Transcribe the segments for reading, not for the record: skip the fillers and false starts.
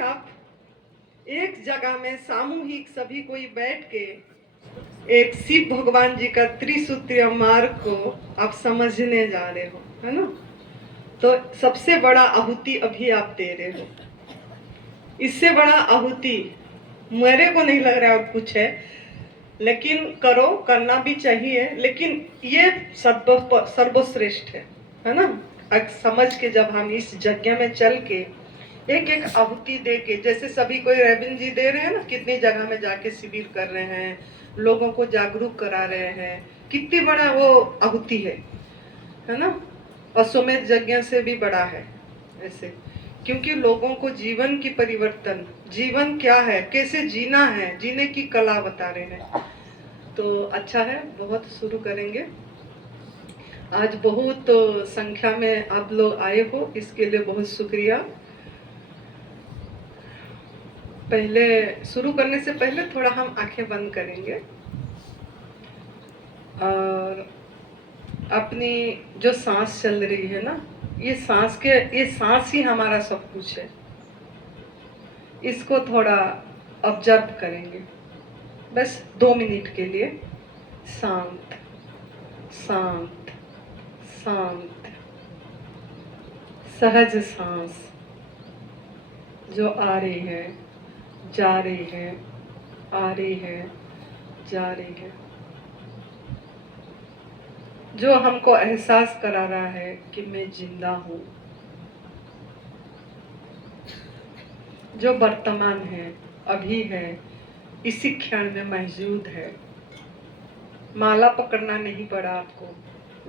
आप एक जगह में सामूहिक सभी कोई बैठ के एक शिव भगवान जी का त्रिसूत्रीय मार्ग को आप समझने जा रहे हो, है ना। तो सबसे बड़ा आहुति अभी आप दे रहे हो। इससे बड़ा आहुति मेरे को नहीं लग रहा है कुछ है, लेकिन करो, करना भी चाहिए। लेकिन ये सर्वश्रेष्ठ है ना। समझ के जब हम इस यज्ञ में चल के एक एक आहुति दे के, जैसे सभी कोई रविंद्र जी दे रहे हैं ना, कितनी जगह में जाके शिविर कर रहे हैं, लोगों को जागरूक करा रहे हैं, कितनी बड़ा वो आहुति है ना। अश्वमेध यज्ञ से भी बड़ा है ऐसे, क्योंकि लोगों को जीवन की परिवर्तन, जीवन क्या है, कैसे जीना है, जीने की कला बता रहे हैं। तो अच्छा है, बहुत शुरू करेंगे। आज बहुत संख्या में आप लोग आए हो, इसके लिए बहुत शुक्रिया। पहले शुरू करने से पहले थोड़ा हम आंखें बंद करेंगे और अपनी जो सांस चल रही है ना, ये सांस ही हमारा सब कुछ है। इसको थोड़ा ऑब्जर्व करेंगे बस 2 मिनट के लिए। शांत शांत शांत सहज सांस जो आ रही है, जा रही है, आ रही है, जा रही है, जो हमको एहसास करा रहा है कि मैं जिंदा हूँ, जो वर्तमान है, अभी है, इसी क्षण में मौजूद है। माला पकड़ना नहीं पड़ा आपको,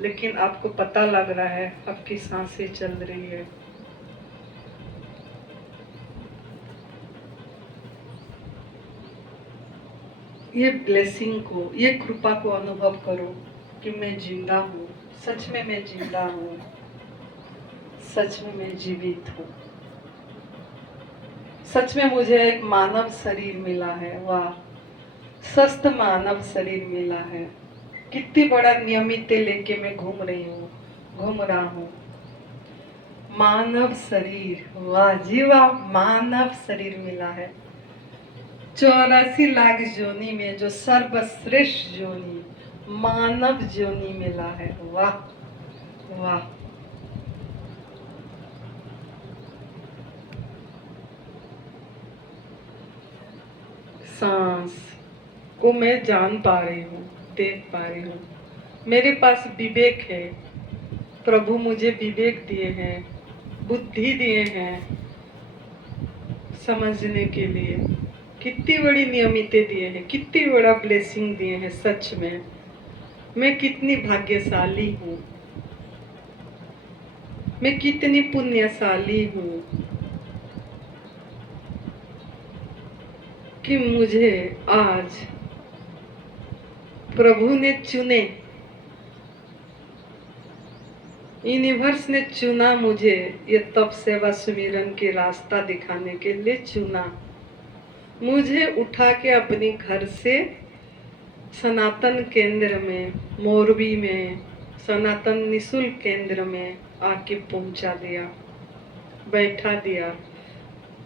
लेकिन आपको पता लग रहा है आपकी सांसें चल रही है। ये ब्लेसिंग को, ये कृपा को अनुभव करो कि मैं जिंदा हूँ, सच में मैं जिंदा हूँ, सच में मैं जीवित हूँ, सच में मुझे एक मानव शरीर मिला है। वाह, स्वस्थ मानव शरीर मिला है। कितनी बड़ा नियमित लेके मैं घूम रही हूँ, घूम रहा हूँ। मानव शरीर, वाह जी वाह, मानव शरीर मिला है। 84 लाख जोनी में जो सर्वश्रेष्ठ जोनी, मानव जोनी मिला है। वाह वाह। सांस को मैं जान पा रही हूँ, देख पा रही हूँ। मेरे पास विवेक है, प्रभु मुझे विवेक दिए हैं, बुद्धि दिए हैं समझने के लिए। कितनी बड़ी नियमितें दिए हैं, कितनी बड़ा ब्लेसिंग दिए हैं। सच में मैं कितनी भाग्यशाली हूँ, मैं कितनी पुण्यशाली हूँ कि मुझे आज प्रभु ने चुने, यूनिवर्स ने चुना मुझे, ये तप सेवा सुमिरन के रास्ता दिखाने के लिए चुना। मुझे उठा के अपने घर से सनातन केंद्र में, मोरबी में सनातन निशुल्क केंद्र में आके पहुंचा दिया, बैठा दिया।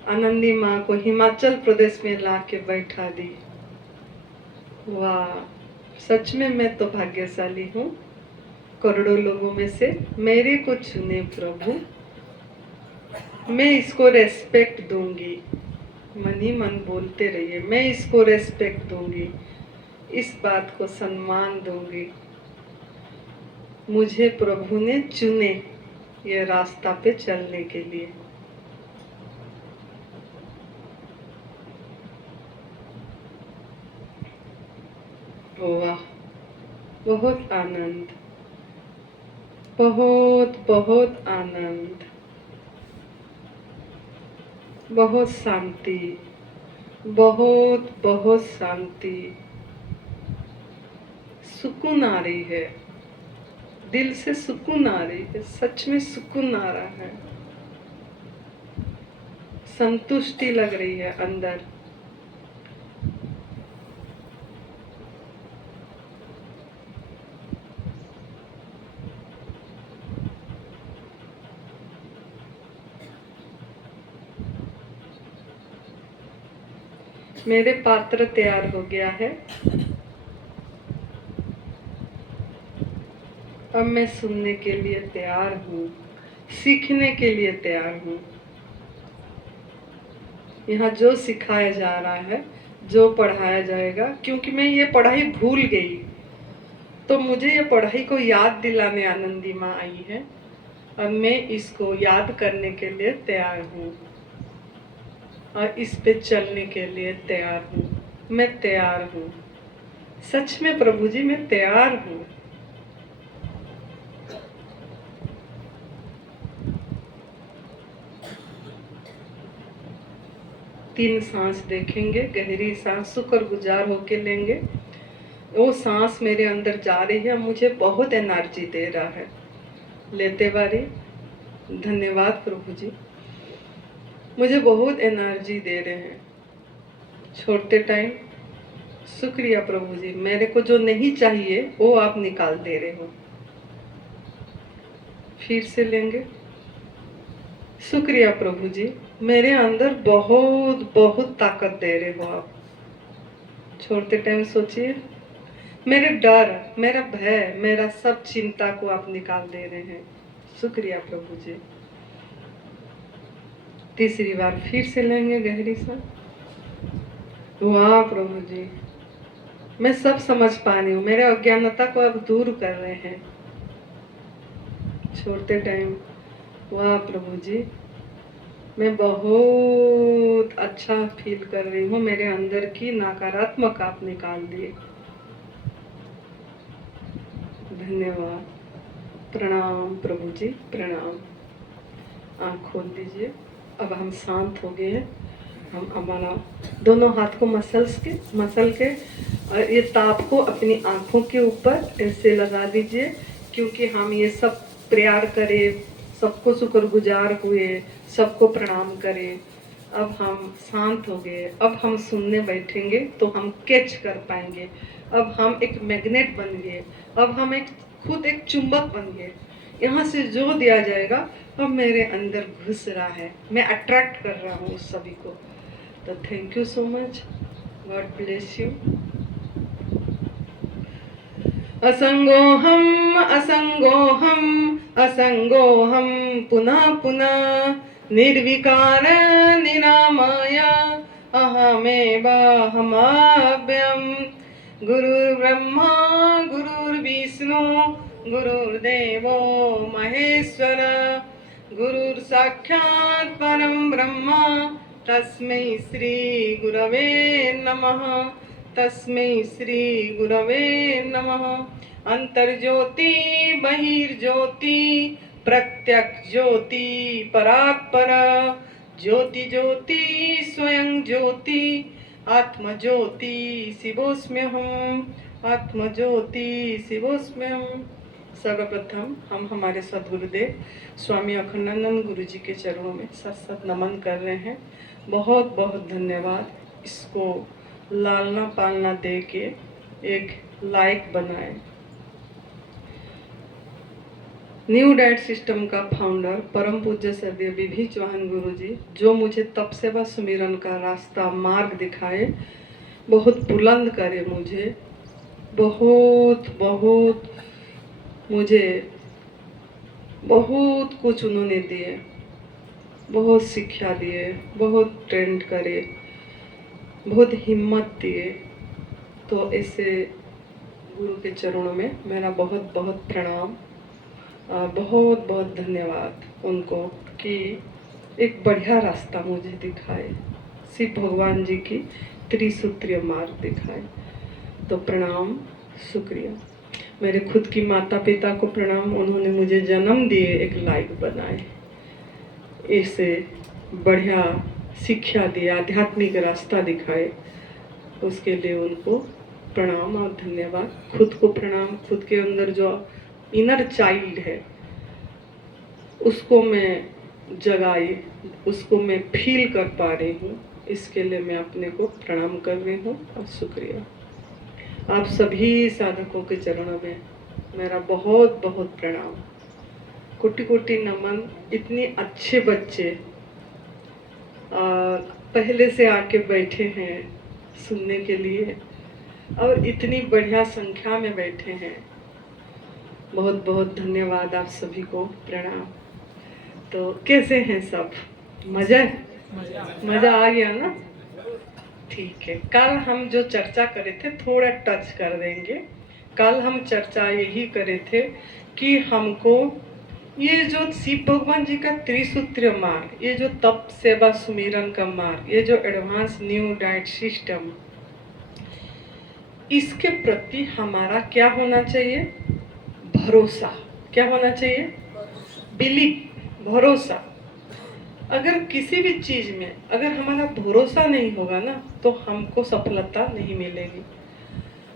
आनंदी माँ को हिमाचल प्रदेश में ला के बैठा दी। वाह, सच में मैं तो भाग्यशाली हूँ। करोड़ों लोगों में से मेरे को चुने प्रभु, मैं इसको रेस्पेक्ट दूंगी। मन ही मन बोलते रहिए, मैं इसको रेस्पेक्ट दूंगी, इस बात को सम्मान दूंगी। मुझे प्रभु ने चुने ये रास्ता पे चलने के लिए। वाह, बहुत आनंद, बहुत बहुत आनंद, बहुत शांति, बहुत बहुत शांति, सुकून आ रही है, दिल से सुकून आ रही है। सच में सुकून आ रहा है, संतुष्टि लग रही है अंदर। मेरे पात्र तैयार हो गया है। अब मैं सुनने के लिए तैयार हूँ, सीखने के लिए तैयार हूँ। यहाँ जो सिखाया जा रहा है, जो पढ़ाया जाएगा, क्योंकि मैं ये पढ़ाई भूल गई, तो मुझे ये पढ़ाई को याद दिलाने आनंदी माँ आई है और मैं इसको याद करने के लिए तैयार हूँ और इस पे चलने के लिए तैयार हूँ। मैं तैयार हूँ, सच में प्रभु जी मैं तैयार हूँ। तीन सांस देखेंगे, गहरी सांस शुक्रगुजार होके लेंगे। वो सांस मेरे अंदर जा रही है, मुझे बहुत एनर्जी दे रहा है। लेते बारी, धन्यवाद प्रभु जी, मुझे बहुत एनर्जी दे रहे हैं। छोड़ते टाइम शुक्रिया प्रभु जी, मेरे को जो नहीं चाहिए वो आप निकाल दे रहे हो। फिर से लेंगे। शुक्रिया प्रभु जी, मेरे अंदर बहुत बहुत ताकत दे रहे हो आप। छोड़ते टाइम सोचिए, मेरे डर, मेरा भय, मेरा सब चिंता को आप निकाल दे रहे हैं। शुक्रिया प्रभु जी। तीसरी बार फिर से लेंगे गहरी सांस। वाह प्रभु जी, मैं सब समझ पा रही हूँ, मेरे अज्ञानता को आप दूर कर रहे हैं। छोड़ते टाइम, वाह प्रभु जी, मैं बहुत अच्छा फील कर रही हूँ, मेरे अंदर की नकारात्मक आप निकाल दिए। धन्यवाद, प्रणाम प्रभु जी, प्रणाम। आँख खोल दीजिए। अब हम शांत हो गए हैं। हम हमारा दोनों हाथ को मसल के और ये ताप को अपनी आँखों के ऊपर ऐसे लगा दीजिए, क्योंकि हम ये सब प्यार करें, सबको शुक्रगुजार हुए, सबको प्रणाम करें। अब हम शांत हो गए, अब हम सुनने बैठेंगे तो हम कैच कर पाएंगे। अब हम एक मैग्नेट बन गए, अब हम खुद एक चुंबक बन गए। यहाँ से जो दिया जाएगा अब मेरे अंदर घुस रहा है, मैं अट्रैक्ट कर रहा हूँ उस सभी को। तो thank you so much, God bless you. असंगोहम असंगोहम असंगोहम पुनः पुनः निर्विकार निरामय अहमेवाहमाभ्यम। गुरुर्ब्रह्मा गुरुर्विष्णु गुरुर्देवो महेश्वर, गुरुर्साक्षात् परम ब्रह्म तस्मै श्री गुरवे नमः। तस्मै श्री गुरवे नमः। अंतर्ज्योति बहिर्ज्योति प्रत्यक्ष ज्योति परात्पर, ज्योति ज्योति स्वयं ज्योति आत्म ज्योति शिवोस्म्यहम्, आत्म ज्योति शिवोस्म्यहम्। सर्वप्रथम हम हमारे सद्गुरुदेव स्वामी अखंडानंद गुरु जी के चरणों में सत सत नमन कर रहे हैं। बहुत बहुत धन्यवाद। इसको लालना पालना दे के एक लाइक बनाए। न्यू डाइट सिस्टम का फाउंडर परम पूज्य स्वर्गीय विभि चौहान गुरु जी, जो मुझे तप सेवा सुमिरन का रास्ता मार्ग दिखाए, बहुत बुलंद करे मुझे, बहुत बहुत मुझे बहुत कुछ उन्होंने दिए, बहुत शिक्षा दिए, बहुत ट्रेंड करे, बहुत हिम्मत दिए। तो ऐसे गुरु के चरणों में मेरा बहुत बहुत प्रणाम, बहुत बहुत धन्यवाद उनको कि एक बढ़िया रास्ता मुझे दिखाए, शिव भगवान जी की त्रिसूत्रीय मार्ग दिखाए। तो प्रणाम, शुक्रिया। मेरे खुद की माता पिता को प्रणाम, उन्होंने मुझे जन्म दिए, एक लायक बनाए, इसे बढ़िया शिक्षा दिए, आध्यात्मिक रास्ता दिखाए, उसके लिए उनको प्रणाम और धन्यवाद। खुद को प्रणाम, खुद के अंदर जो इनर चाइल्ड है उसको मैं जगाई, उसको मैं फील कर पा रही हूँ, इसके लिए मैं अपने को प्रणाम कर रही हूँ और शुक्रिया। आप सभी साधकों के चरणों में मेरा बहुत बहुत प्रणाम, कोटि कोटि नमन। इतने अच्छे बच्चे पहले से आके बैठे हैं, सुनने के लिए और इतनी बढ़िया संख्या में बैठे हैं। बहुत बहुत धन्यवाद आप सभी को, प्रणाम। तो कैसे हैं सब? मजा मजा आ गया ना? ठीक है। कल हम जो चर्चा करे थे थोड़ा टच कर देंगे। कल हम चर्चा यही करे थे कि हमको ये जो शिव भगवान जी का त्रिसूत्रीय मार्ग, ये जो तप सेवा सुमिरन का मार्ग, ये जो एडवांस न्यू डाइट सिस्टम, इसके प्रति हमारा क्या होना चाहिए? भरोसा। क्या होना चाहिए? बिलीव, भरोसा। अगर किसी भी चीज में अगर हमारा भरोसा नहीं होगा ना तो हमको सफलता नहीं मिलेगी।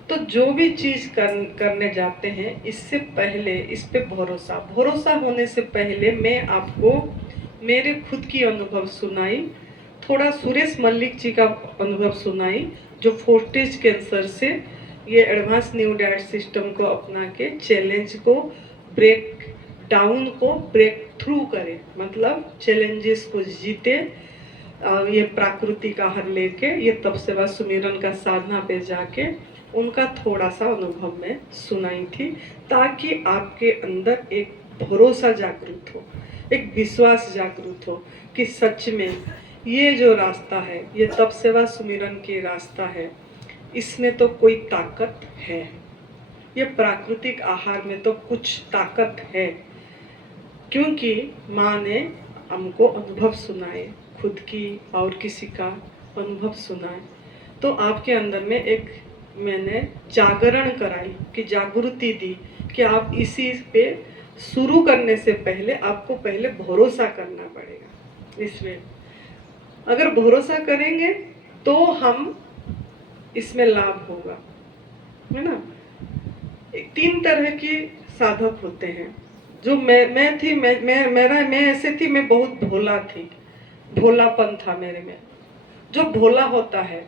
तो जो भी चीज करने जाते हैं इससे पहले इस पे भरोसा होने से पहले मैं आपको मेरे खुद की अनुभव सुनाई, थोड़ा सुरेश मल्लिक जी का अनुभव सुनाई, जो फोर्टिज कैंसर से ये एडवांस न्यू डाइट सिस्टम को अपना के चैलेंज को ब्रेक डाउन को ब्रेक थ्रू करे, मतलब चैलेंजेस को जीते। ये प्राकृतिक आहार लेके ये तप सेवा सुमिरन का साधना पे जाके उनका थोड़ा सा अनुभव में सुनाई थी, ताकि आपके अंदर एक भरोसा जागृत हो, एक विश्वास जागृत हो कि सच में ये जो रास्ता है, ये तप सेवा सुमिरन की रास्ता है, इसमें तो कोई ताकत है। ये प्राकृतिक आहार में तो कुछ ताकत है, क्योंकि माँ ने हमको अनुभव सुनाए, खुद की और किसी का अनुभव सुनाए। तो आपके अंदर में एक मैंने जागरण कराई कि जागृति दी कि आप इसी पे शुरू करने से पहले आपको पहले भरोसा करना पड़ेगा। इसमें अगर भरोसा करेंगे तो हम इसमें लाभ होगा, है ना। तीन तरह की साधक होते हैं। जो मैं थी, मैं ऐसे थी, मैं बहुत भोला थी, भोलापन था मेरे में। जो भोला होता है,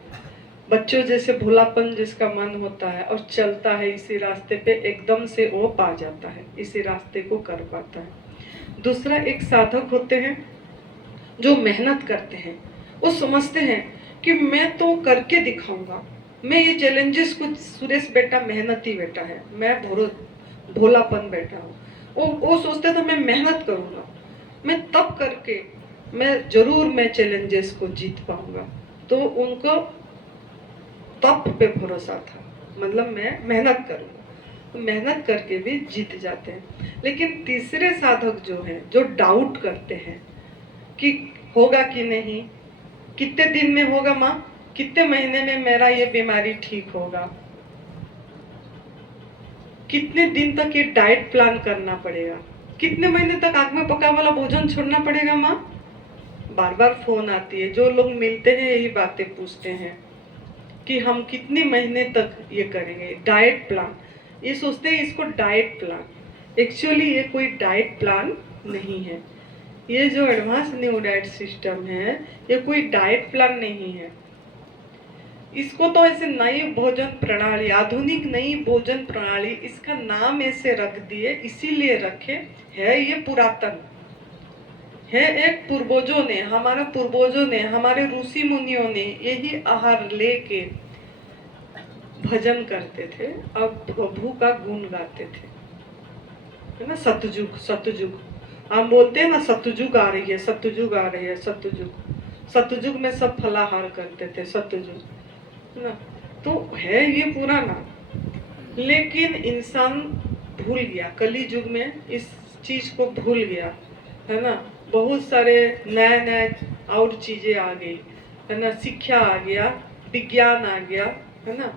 बच्चों जैसे भोलापन जिसका मन होता है और चलता है इसी रास्ते पे, एकदम से वो पा जाता है, इसी रास्ते को कर पाता है। दूसरा एक साधक होते हैं जो मेहनत करते हैं, वो समझते हैं कि मैं तो करके दिखाऊंगा, मैं ये चैलेंजेस कुछ, सुरेश बेटा मेहनती बेटा है, मैं भोलापन बेटा हूँ। वो सोचता था मैं मेहनत करूंगा, मैं तब करके मैं चैलेंजेस को जीत पाऊंगा। तो उनको तप पे भरोसा था, मतलब मैं मेहनत करूंगा, तो मेहनत करके भी जीत जाते हैं। लेकिन तीसरे साधक जो हैं, जो डाउट करते हैं कि होगा कि नहीं, कितने दिन में होगा माँ, कितने महीने में मेरा ये बीमारी ठीक होगा, कितने दिन तक ये डाइट प्लान करना पड़ेगा, कितने महीने तक आग में पका वाला भोजन छोड़ना पड़ेगा माँ। बार बार फोन आती है, जो लोग मिलते हैं यही बातें पूछते हैं कि हम कितने महीने तक ये करेंगे डाइट प्लान। ये सोचते हैं इसको डाइट प्लान, एक्चुअली ये कोई डाइट प्लान नहीं है। ये जो एडवांस न्यू डाइट सिस्टम है, ये कोई डाइट प्लान नहीं है। इसको तो ऐसे नई भोजन प्रणाली, आधुनिक नई भोजन प्रणाली, इसका नाम ऐसे रख दिए, इसीलिए रखे है, ये पुरातन है। एक पूर्वजों ने, हमारे पूर्वजों ने, हमारे ऋषि मुनियों ने यही आहार लेके भजन करते थे और प्रभु का गुण गाते थे, है ना। सतयुग, सतयुग हम बोलते हैं ना, सतयुग आ रही है, सतयुग आ रही है, सतयुग में सब फलाहार करते थे, सतयुग, है ना। तो है ये पुराना, लेकिन इंसान भूल गया, कली युग में इस चीज को भूल गया, है ना। बहुत सारे नए नए और चीजें आ गई, है ना। शिक्षा आ गया, विज्ञान आ गया, है ना,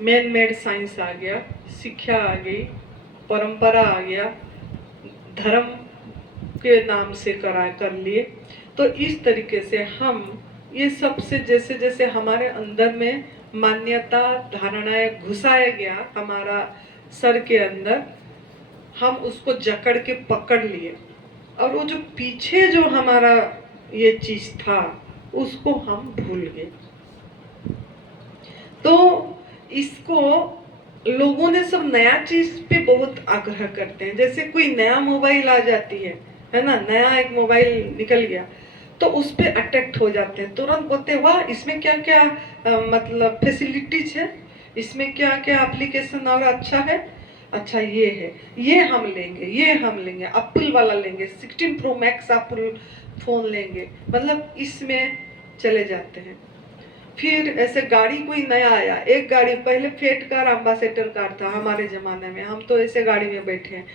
मैन मेड साइंस आ गया, शिक्षा आ गई, परंपरा आ गया, धर्म के नाम से कर लिए। तो इस तरीके से हम ये सब से जैसे जैसे हमारे अंदर में मान्यता धारणाएं घुसाया गया हमारा सर के अंदर, हम उसको जकड़ के पकड़ लिए, और वो जो पीछे जो हमारा ये चीज था उसको हम भूल गए। तो इसको लोगों ने सब नया चीज पे बहुत आग्रह करते हैं। जैसे कोई नया मोबाइल आ जाती है ना, नया एक मोबाइल निकल गया तो उस पर अट्रैक्ट हो जाते हैं, तुरंत बोलते हैं वाह इसमें क्या क्या मतलब फैसिलिटीज है, इसमें क्या क्या एप्लीकेशन और अच्छा है, अच्छा ये है, ये हम लेंगे, ये हम लेंगे, एप्पल वाला लेंगे, 16 प्रो मैक्स एप्पल फोन लेंगे, मतलब इसमें चले जाते हैं। फिर ऐसे गाड़ी कोई नया आया, एक गाड़ी पहले फेट कार अम्बासेडर कार था हमारे जमाने में, हम तो ऐसे गाड़ी में बैठे हैं,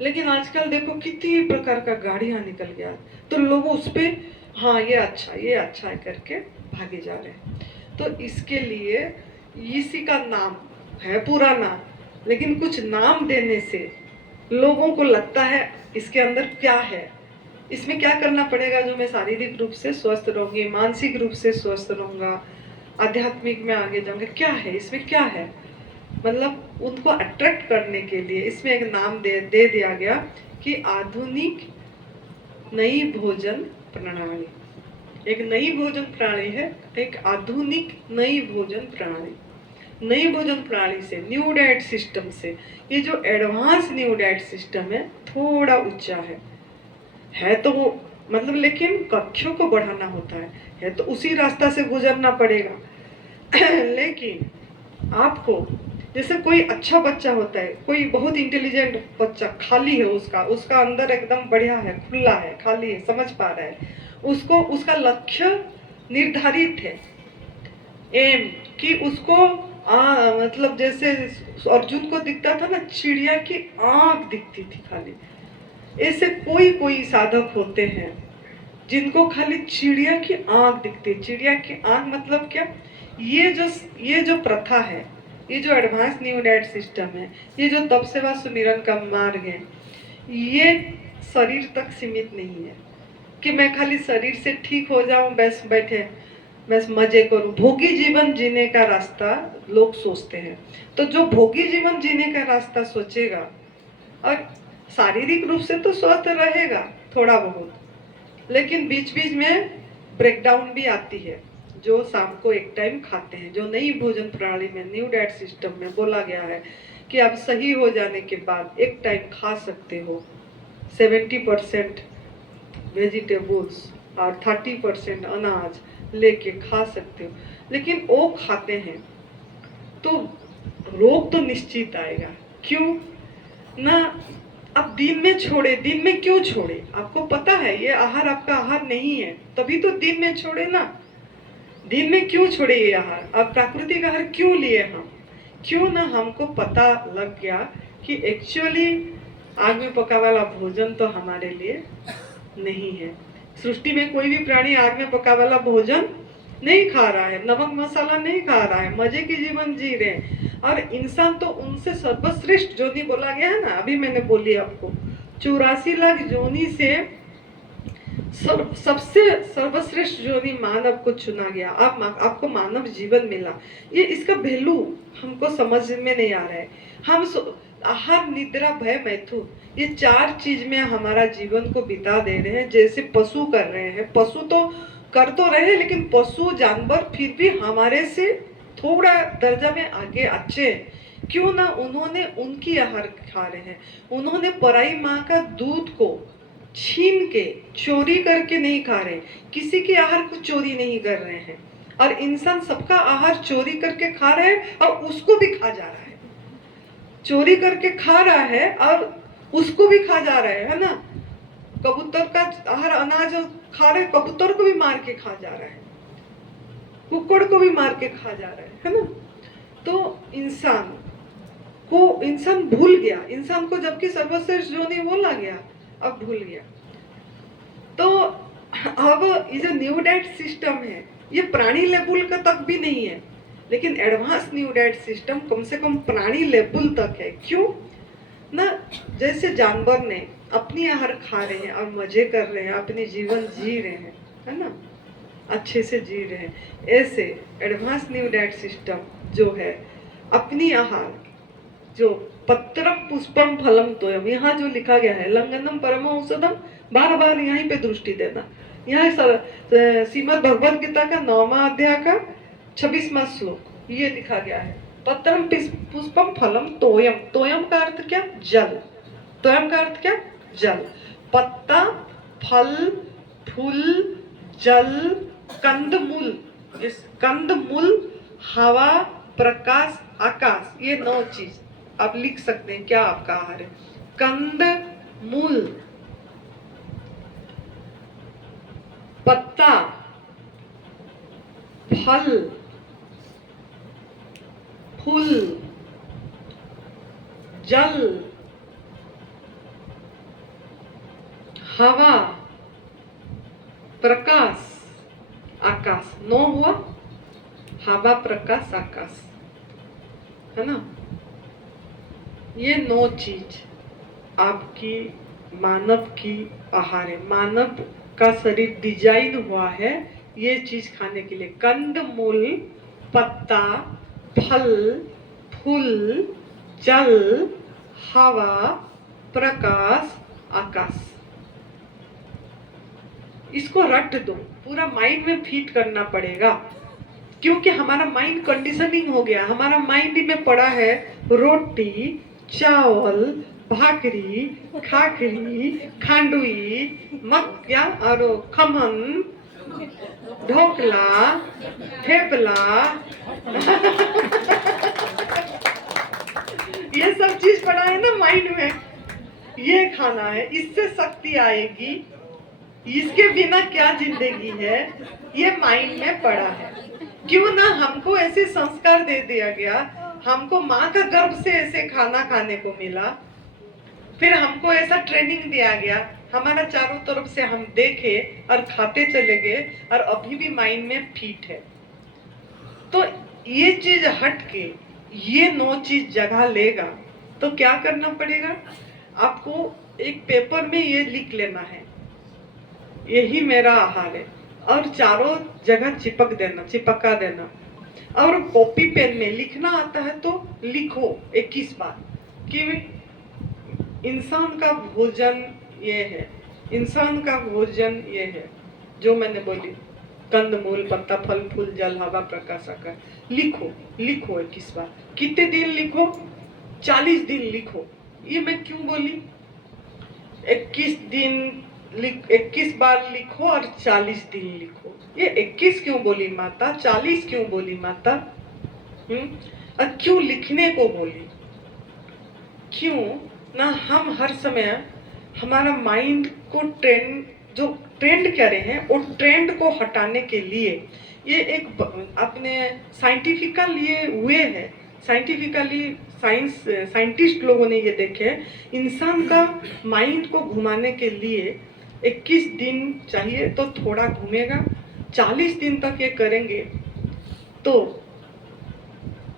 लेकिन आजकल देखो कितनी प्रकार का गाड़ियां निकल गया, तो लोग उस पे हाँ ये अच्छा है करके भागे जा रहे हैं। तो इसके लिए इसी का नाम है पूरा नाम, लेकिन कुछ नाम देने से लोगों को लगता है इसके अंदर क्या है, इसमें क्या करना पड़ेगा जो मैं शारीरिक रूप से स्वस्थ रहूंगी, मानसिक रूप से स्वस्थ रहूंगा, आध्यात्मिक में आगे जाऊंगा, क्या है इसमें क्या है, मतलब उनको अट्रैक्ट करने के लिए इसमें एक नाम दे दिया गया कि आधुनिक नई भोजन प्रणाली। एक नई भोजन प्रणाली है, एक आधुनिक नई भोजन प्रणाली। नई भोजन प्रणाली से, न्यू डाइट सिस्टम से, ये जो एडवांस न्यू डाइट सिस्टम है थोड़ा ऊंचा है तो वो मतलब, लेकिन कक्षों को बढ़ाना होता है तो उसी रास्ता से गुजरना पड़ेगा। लेकिन आपको जैसे कोई अच्छा बच्चा होता है, कोई बहुत इंटेलिजेंट बच्चा खाली है, उसका अंदर एकदम बढ़िया है, खुला है, खाली है, समझ पा रहा है, उसको उसका लक्ष्य निर्धारित है, एम कि उसको मतलब जैसे अर्जुन को दिखता था ना चिड़िया की आंख दिखती थी खाली, ऐसे कोई कोई साधक होते हैं जिनको खाली चिड़िया की आंख दिखती है। चिड़िया की आंख मतलब क्या, ये जो प्रथा है, ये जो एडवांस न्यू डाइट सिस्टम है, ये जो तप सेवा सुमिरन का मार्ग है, ये शरीर तक सीमित नहीं है कि मैं खाली शरीर से ठीक हो जाऊं बस बैठे बस मजे करूं। भोगी जीवन जीने का रास्ता लोग सोचते हैं, तो जो भोगी जीवन जीने का रास्ता सोचेगा और शारीरिक रूप से तो स्वस्थ रहेगा थोड़ा बहुत, लेकिन बीच बीच में ब्रेकडाउन भी आती है, जो शाम को एक टाइम खाते हैं, जो नई भोजन प्रणाली में न्यू डाइट सिस्टम में बोला गया है कि आप सही हो जाने के बाद एक टाइम खा सकते हो 70% वेजिटेबल्स और 30% अनाज लेके खा सकते हो, लेकिन वो खाते हैं तो रोग तो निश्चित आएगा। क्यों ना, अब दिन में छोड़े, दिन में क्यों छोड़े, आपको पता है ये आहार आपका आहार नहीं है, तभी तो दिन में छोड़े ना, दिन में क्यों छोड़े ये आहार, अब प्राकृतिक आहार क्यों लिए हम, क्यों ना हमको पता लग गया कि एक्चुअली आग में पका वाला भोजन तो हमारे लिए नहीं है। सृष्टि में कोई भी प्राणी आग में पका वाला भोजन नहीं खा रहा है, नमक मसाला नहीं खा रहा है, मजे की जीवन जी रहे हैं, और इंसान तो उनसे सर्वश्रेष्ठ जोनी बोला गया है ना, अभी मैंने बोली आपको 84 लाख जोनी से सबसे सर्वश्रेष्ठ जोनी मानव को चुना गया, आपको मानव जीवन मिला, ये इसका वैल्यू हमको समझ में नहीं आ रहा है। हम आहार निद्रा भय मैथुन, ये 4 चीज में हमारा जीवन को बिता दे रहे हैं, जैसे पशु कर रहे हैं। पशु तो कर तो रहे, लेकिन पशु जानवर फिर भी हमारे से थोड़ा दर्जा में आगे अच्छे, क्यों ना उन्होंने उनकी आहार खा रहे हैं, उन्होंने पराई माँ का दूध को छीन के चोरी करके नहीं खा रहे, किसी के आहार को चोरी नहीं कर रहे हैं, और इंसान सबका आहार चोरी करके खा रहे हैं और उसको भी खा जा रहा है, चोरी करके खा रहा है और उसको भी खा जा रहा है ना। कबूतर का आहार अनाज खा रहे, कबूतर को भी मार के खा जा रहा है, कुक्कड़ को भी मार के खा जा रहा है ना। तो इंसान भूल गया, इंसान को जबकि सर्वश्रेष्ठ जोनी बोला गया, अब भूल गया। तो अब ये जो न्यू डाइट सिस्टम है ये प्राणी लेवल का तक भी नहीं है, लेकिन एडवांस न्यू डाइट सिस्टम कम से कम प्राणी लेवल तक है। क्यों ना, जैसे जानवर ने अपनी आहार खा रहे हैं और मजे कर रहे हैं, अपनी जीवन जी रहे हैं, है ना, अच्छे से जी रहे हैं, ऐसे एडवांस न्यू डाइट सिस्टम जो है अपनी आहार, जो पत्रम पुष्पम फलम तोयम, यहाँ जो लिखा गया है लंघनम परम औषधम, बार बार यहीं पे दृष्टि देना। यहाँ श्रीमद् भगवद गीता का 9वां अध्याय का 26वां श्लोक ये लिखा गया है, पत्रम पुष्पम फलम तोयम। तोयम का अर्थ क्या, जल। तोयम का अर्थ क्या, जल। पत्ता, फल, फूल, जल, कंदमूल, इस कंदमूल, हवा, प्रकाश, आकाश, ये 9 चीज आप लिख सकते हैं क्या आपका आहार है। कंदमूल, पत्ता, फल, फूल, जल, हवा, प्रकाश, आकाश। 9 हुआ, हवा, प्रकाश, आकाश, है ना। ये 9 चीज आपकी मानव की आहार है। मानव का शरीर डिजाइन हुआ है ये चीज खाने के लिए। कंद मूल, पत्ता, फल, फूल, जल, हवा, प्रकाश, आकाश। इसको रट दो, पूरा माइंड में फिट करना पड़ेगा, क्योंकि हमारा माइंड कंडीशनिंग हो गया। हमारा माइंड में पड़ा है रोटी, चावल, भाकरी, खाखरी, खांडुई, मक्या और खमन, ढोकला, थेपला ये सब चीज पड़ा है ना माइंड में। ये खाना है, इससे शक्ति आएगी, इसके बिना क्या जिंदगी है, ये माइंड में पड़ा है। क्यों ना हमको ऐसे संस्कार दे दिया गया, हमको माँ का गर्भ से ऐसे खाना खाने को मिला, फिर हमको ऐसा ट्रेनिंग दिया गया, हमारा चारों तरफ से हम देखे और खाते चले गए और अभी भी माइंड में फिट है। तो ये चीज हट के ये 9 चीज जगह लेगा तो क्या करना पड़ेगा, आपको एक पेपर में ये लिख लेना है, यही मेरा आहार है, और चारों जगह चिपका देना। और कॉपी पेन में लिखना आता है तो लिखो 21 बार कि इंसान का भोजन ये है, इंसान का भोजन ये है, जो मैंने बोली कंदमूल, पत्ता, फल, फूल, जल, हवा, प्रकाश, आकाश। लिखो 21 बार। कितने दिन लिखो, 40 दिन लिखो। ये मैं क्यों बोली 21 बार लिखो और 40 दिन लिखो। ये 21 क्यों बोली माता, 40 क्यों बोली माता, और क्यों लिखने को बोली, क्यों ना हम हर समय हमारा माइंड को ट्रेंड कर रहे हैं, वो ट्रेंड को हटाने के लिए ये एक अपने साइंटिफिकल ये हुए है, साइंटिफिकली साइंटिस्ट लोगों ने ये देखे, इंसान का माइंड को घुमाने के लिए 21 दिन चाहिए तो थोड़ा घूमेगा, 40 दिन तक ये करेंगे तो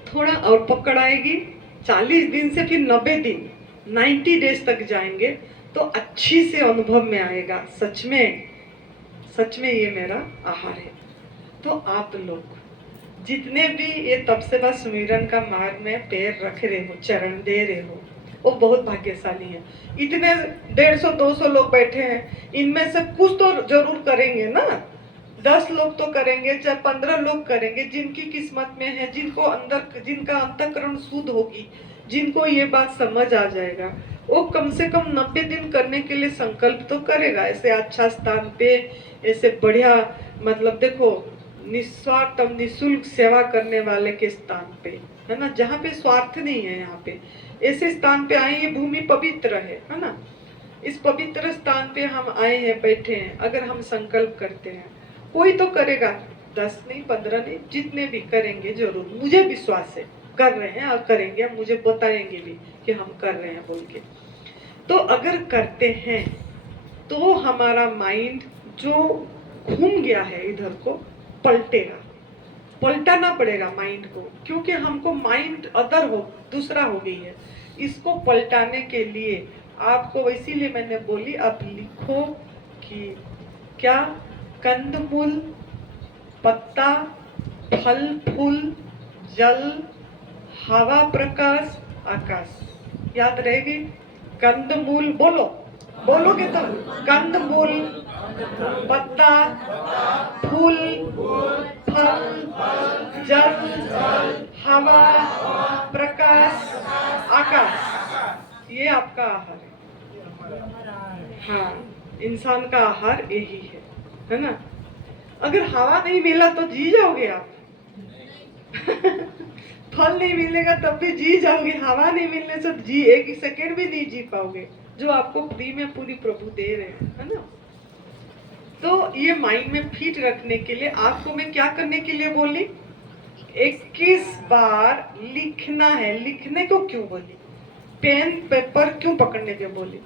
थोड़ा और पकड़ आएगी, 40 दिन से फिर 90 दिन 90 डेज तक जाएंगे तो अच्छी से अनुभव में आएगा, सच में ये मेरा आहार है। तो आप लोग जितने भी ये तब से बस सुमिरन का मार्ग में पैर रख रहे हो, चरण दे रहे हो, वो बहुत भाग्यशाली है। इतने 150-200 लोग बैठे हैं, इनमें से कुछ तो जरूर करेंगे ना, 10 लोग तो करेंगे, चाहे 15 लोग करेंगे, जिनकी किस्मत में है, जिनका अंतःकरण शुद्ध होगी, जिनको ये बात समझ आ जाएगा, वो कम से कम 90 दिन करने के लिए संकल्प तो करेगा। ऐसे अच्छा स्थान पे, ऐसे बढ़िया, मतलब देखो निस्वार्थ निःशुल्क सेवा करने वाले के स्थान पे, है ना, जहाँ पे स्वार्थ नहीं है, यहाँ पे ऐसे स्थान पे आए, ये भूमि पवित्र है ना। इस पवित्र स्थान पे हम आए हैं, बैठे हैं, अगर हम संकल्प करते हैं, कोई तो करेगा, 10 नहीं, 15 नहीं, जितने भी करेंगे जरूर, मुझे विश्वास है कर रहे हैं और करेंगे, मुझे बताएंगे भी कि हम कर रहे हैं बोल के। तो अगर करते हैं तो हमारा माइंड जो घूम गया है इधर को पलटेगा, पलटाना पड़ेगा माइंड को, क्योंकि हमको माइंड दूसरा हो गई है। इसको पलटाने के लिए आपको, इसीलिए मैंने बोली अब लिखो कि क्या, कंदमूल, पत्ता, फल, फूल, जल, हवा, प्रकाश, आकाश। याद रहेगी, कंदमूल बोलोगे तो, कंदमूल, पत्ता, फूल, फल, जल, हवा, प्रकाश, आकाश, ये आपका आहार है। हाँ, इंसान का आहार यही है ना। अगर हवा नहीं मिला तो जी जाओगे आप? फल नहीं मिलेगा तब भी जी जाओगे, हवा नहीं मिलने से जी एक सेकेंड भी नहीं जी पाओगे, जो आपको फ्री में पूरी प्रभु दे रहे हैं, है ना। तो ये माइंड में फिट रखने के लिए आपको मैं क्या करने के लिए बोली, 21 बार लिखना है। लिखने को क्यों बोली, पेन पेपर क्यों पकड़ने के बोली,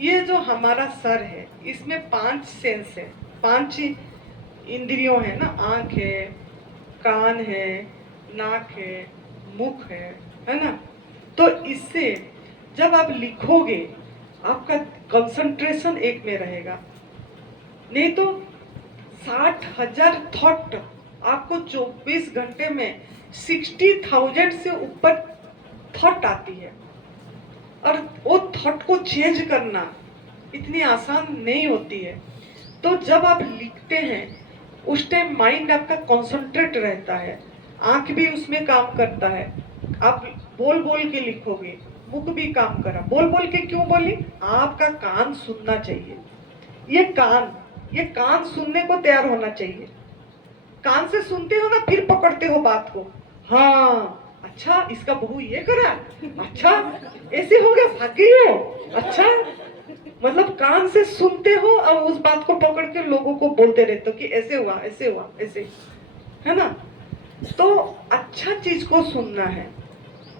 ये जो हमारा सर है इसमें 5 सेंस है, 5 इंद्रियों है ना, आंख है, कान है, नाक है, मुख है ना। तो इससे जब आप लिखोगे आपका कंसंट्रेशन एक में रहेगा, नहीं तो 60,000 थॉट आपको 24 घंटे में 60,000 से ऊपर थॉट आती है, और वो थॉट को चेंज करना इतनी आसान नहीं होती है। तो जब आप लिखते हैं उस टाइम माइंड आपका कॉन्सेंट्रेट रहता है, आंख भी उसमें काम करता है। आप बोल बोल के लिखोगे, मुख भी काम करा। बोल बोल के क्यों बोली, आपका कान सुनना चाहिए। ये कान सुनने को तैयार होना चाहिए। कान से सुनते हो ना, फिर पकड़ते हो बात को। हाँ अच्छा, इसका बहू ये करा, अच्छा ऐसे हो गया, भाग गई हो, अच्छा। मतलब कान से सुनते हो और उस बात को पकड़ के लोगों को बोलते रहते हो कि ऐसे हुआ, ऐसे हुआ, ऐसे, है ना। तो अच्छा चीज को सुनना है,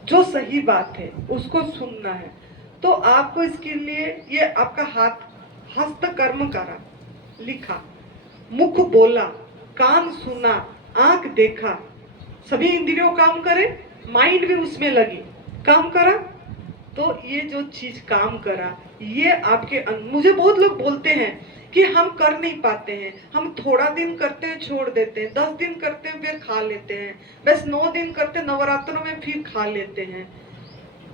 जो सही बात है उसको सुनना है। तो आपको इसके लिए ये आपका हाथ हस्त कर्म करा, लिखा, मुख बोला, कान सुना, आंख देखा, सभी इंद्रियों काम करे, माइंड भी उसमें लगी, काम करा। तो ये जो चीज काम करा, ये आपके मुझे बहुत लोग बोलते हैं कि हम कर नहीं पाते हैं, हम थोड़ा दिन करते हैं छोड़ देते हैं, 10 दिन करते हैं फिर खा लेते हैं, बस 9 दिन करते हैं नवरात्रों में फिर खा लेते हैं।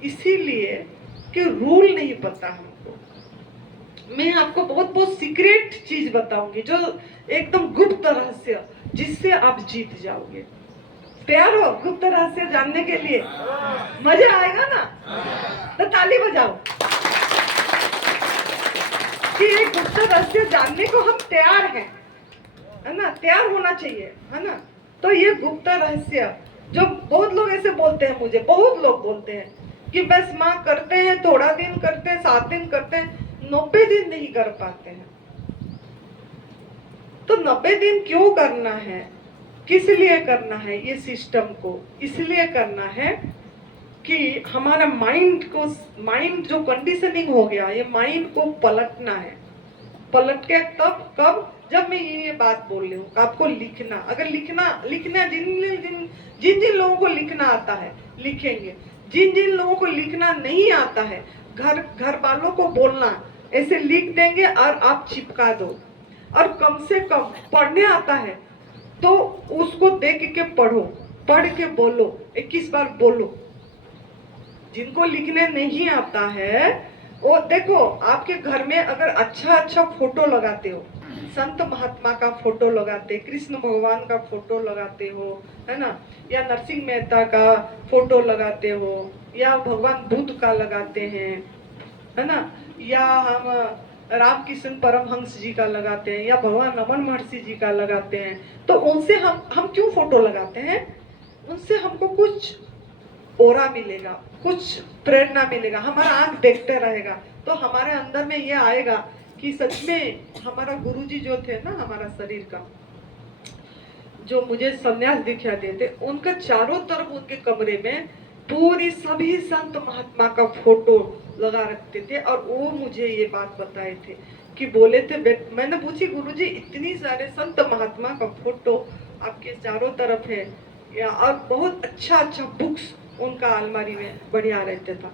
इसीलिए कि रूल नहीं पता हमको। मैं आपको बहुत बहुत सीक्रेट चीज बताऊंगी जो एकदम गुप्त रहस्य, जिससे आप जीत जाओगे। तैयार हो गुप्त रहस्य जानने के लिए? मजा आएगा ना, तो ताली बजाओ कि ये गुप्त रहस्य जानने को हम तैयार हैं, है ना। तैयार होना चाहिए, है ना। तो ये गुप्त रहस्य जो बहुत लोग ऐसे बोलते हैं, मुझे बहुत लोग बोलते हैं कि बस माँ करते हैं, थोड़ा दिन करते हैं, 7 दिन करते हैं, 90 दिन नहीं कर पाते हैं। तो 90 दिन क्यों करना है, किस लिए करना है, ये सिस्टम को इसलिए करना है कि हमारा माइंड जो कंडीशनिंग हो गया, ये माइंड को पलटना है। पलट के तब कब, जब मैं ये बात बोल रही हूँ आपको लिखना। अगर लिखना जिन जिन लोगों को लिखना आता है लिखेंगे, जिन जिन लोगों को लिखना नहीं आता है घर वालों को बोलना, ऐसे लिख देंगे और आप चिपका दो। और कम से कम पढ़ने आता है तो उसको देख के पढ़ो, पढ़ के बोलो, 21 बार बोलो। जिनको लिखने नहीं आता है वो देखो, आपके घर में अगर अच्छा अच्छा फोटो लगाते हो, संत महात्मा का फोटो लगाते, कृष्ण भगवान का फोटो लगाते हो, है ना, या नरसिंह मेहता का फोटो लगाते हो, या भगवान बुद्ध का लगाते हैं, है ना, या हम रामकृष्ण परमहंस जी का लगाते हैं, या भगवान रमन महर्षि जी का लगाते हैं, तो उनसे हम क्यों फोटो लगाते हैं? उनसे हमको कुछ ओरा मिलेगा, कुछ प्रेरणा मिलेगा, हमारा आंख देखते रहेगा, तो हमारे अंदर में ये आएगा कि सच में हमारा गुरुजी जो थे ना, हमारा शरीर का जो मुझे संन्यास दीक्षा देते, उनका चारों तरफ उनके कमरे में पूरी सभी संत महात्मा का फोटो लगा रखते थे। और वो मुझे ये बात बताए थे कि बोले थे, मैंने पूछी गुरुजी इतनी सारे संत महात्मा का फोटो आपके चारों तरफ है, और बहुत अच्छा अच्छा बुक्स उनका अलमारी में बढ़िया रहता था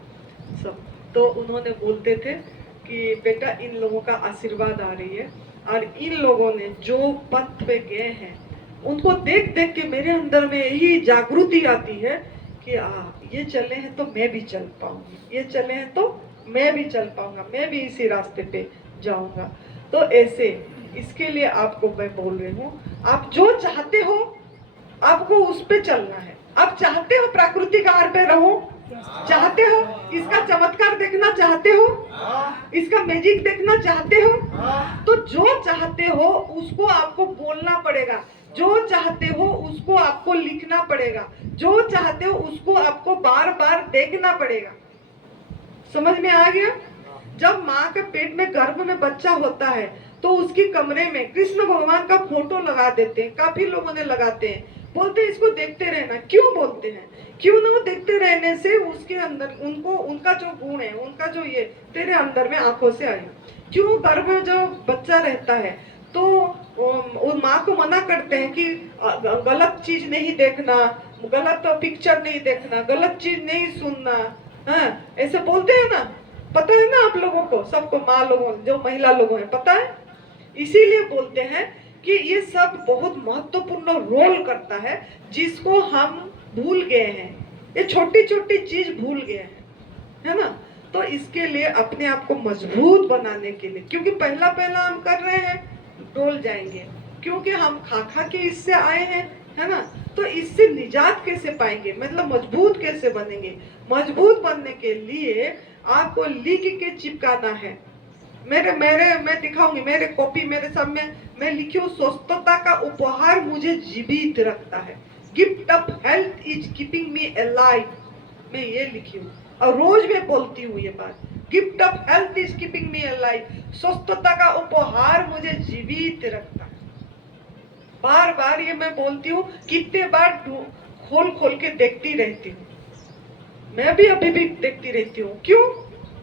सब। तो उन्होंने बोलते थे कि बेटा इन लोगों का आशीर्वाद आ रही है, और इन लोगों ने जो पथ पे गए हैं उनको देख देख के मेरे अंदर में यही जागृति आती है कि ये चले हैं तो मैं भी चल पाऊंगी, ये चले हैं तो मैं भी चल पाऊंगा, मैं भी इसी रास्ते पे जाऊंगा। तो ऐसे इसके लिए आपको मैं बोल रही हूँ, आप जो चाहते हो आपको उस पे चलना है। आप चाहते हो प्राकृतिक आहार पे रहो, चाहते हो? इसका चमत्कार देखना चाहते हो? इसका मैजिक देखना चाहते हो? तो जो चाहते हो उसको आपको बोलना पड़ेगा, जो चाहते हो उसको आपको लिखना पड़ेगा, जो चाहते हो उसको आपको बार बार देखना पड़ेगा। समझ में आ गया? जब माँ के पेट में गर्भ में बच्चा होता है तो उसके कमरे में कृष्ण भगवान का फोटो लगा देते हैं, काफी लोगों ने लगाते हैं, बोलते हैं इसको देखते रहना। क्यों बोलते हैं? क्यों ना? वो देखते रहने से उसके अंदर उनको उनका जो गुण है, उनका जो ये तेरे अंदर में आंखों से आए। क्यों? गर्भ में जो बच्चा रहता है तो वो माँ को मना करते हैं कि गलत चीज नहीं देखना, गलत पिक्चर नहीं देखना, गलत चीज नहीं सुनना। हाँ, ऐसे बोलते हैं ना, पता है ना आप लोगों को, सबको, माँ लोगों, जो महिला लोगों हैं, पता है। इसीलिए बोलते हैं कि ये सब बहुत महत्वपूर्ण रोल करता है जिसको हम भूल गए हैं, ये छोटी छोटी चीज भूल गए हैं, है ना। तो इसके लिए अपने आप को मजबूत बनाने के लिए, क्योंकि पहला पहला हम कर रहे हैं, डोल जाएंगे, क्योंकि हम खा खा के इससे आए हैं, है ना। तो इससे निजात कैसे पाएंगे, मतलब मजबूत कैसे बनेंगे? मजबूत बनने के लिए आपको लिख के चिपकाना है। मेरे मेरे मैं दिखाऊंगी, मेरे कॉपी, मेरे सब में मैं लिखी हूँ, स्वस्थता का उपहार मुझे जीवित रखता है, gift of health is keeping me alive, मैं ये लिखी हूँ और रोज मैं बोलती हूँ ये बात, gift of health is keeping me alive, स्वस्थता का उपहार मुझे जीवित रखता है। बार बार ये मैं बोलती हूँ, कितने बार खोल खोल के देखती रहती हूँ, मैं भी अभी भी देखती रहती हूँ। क्यों?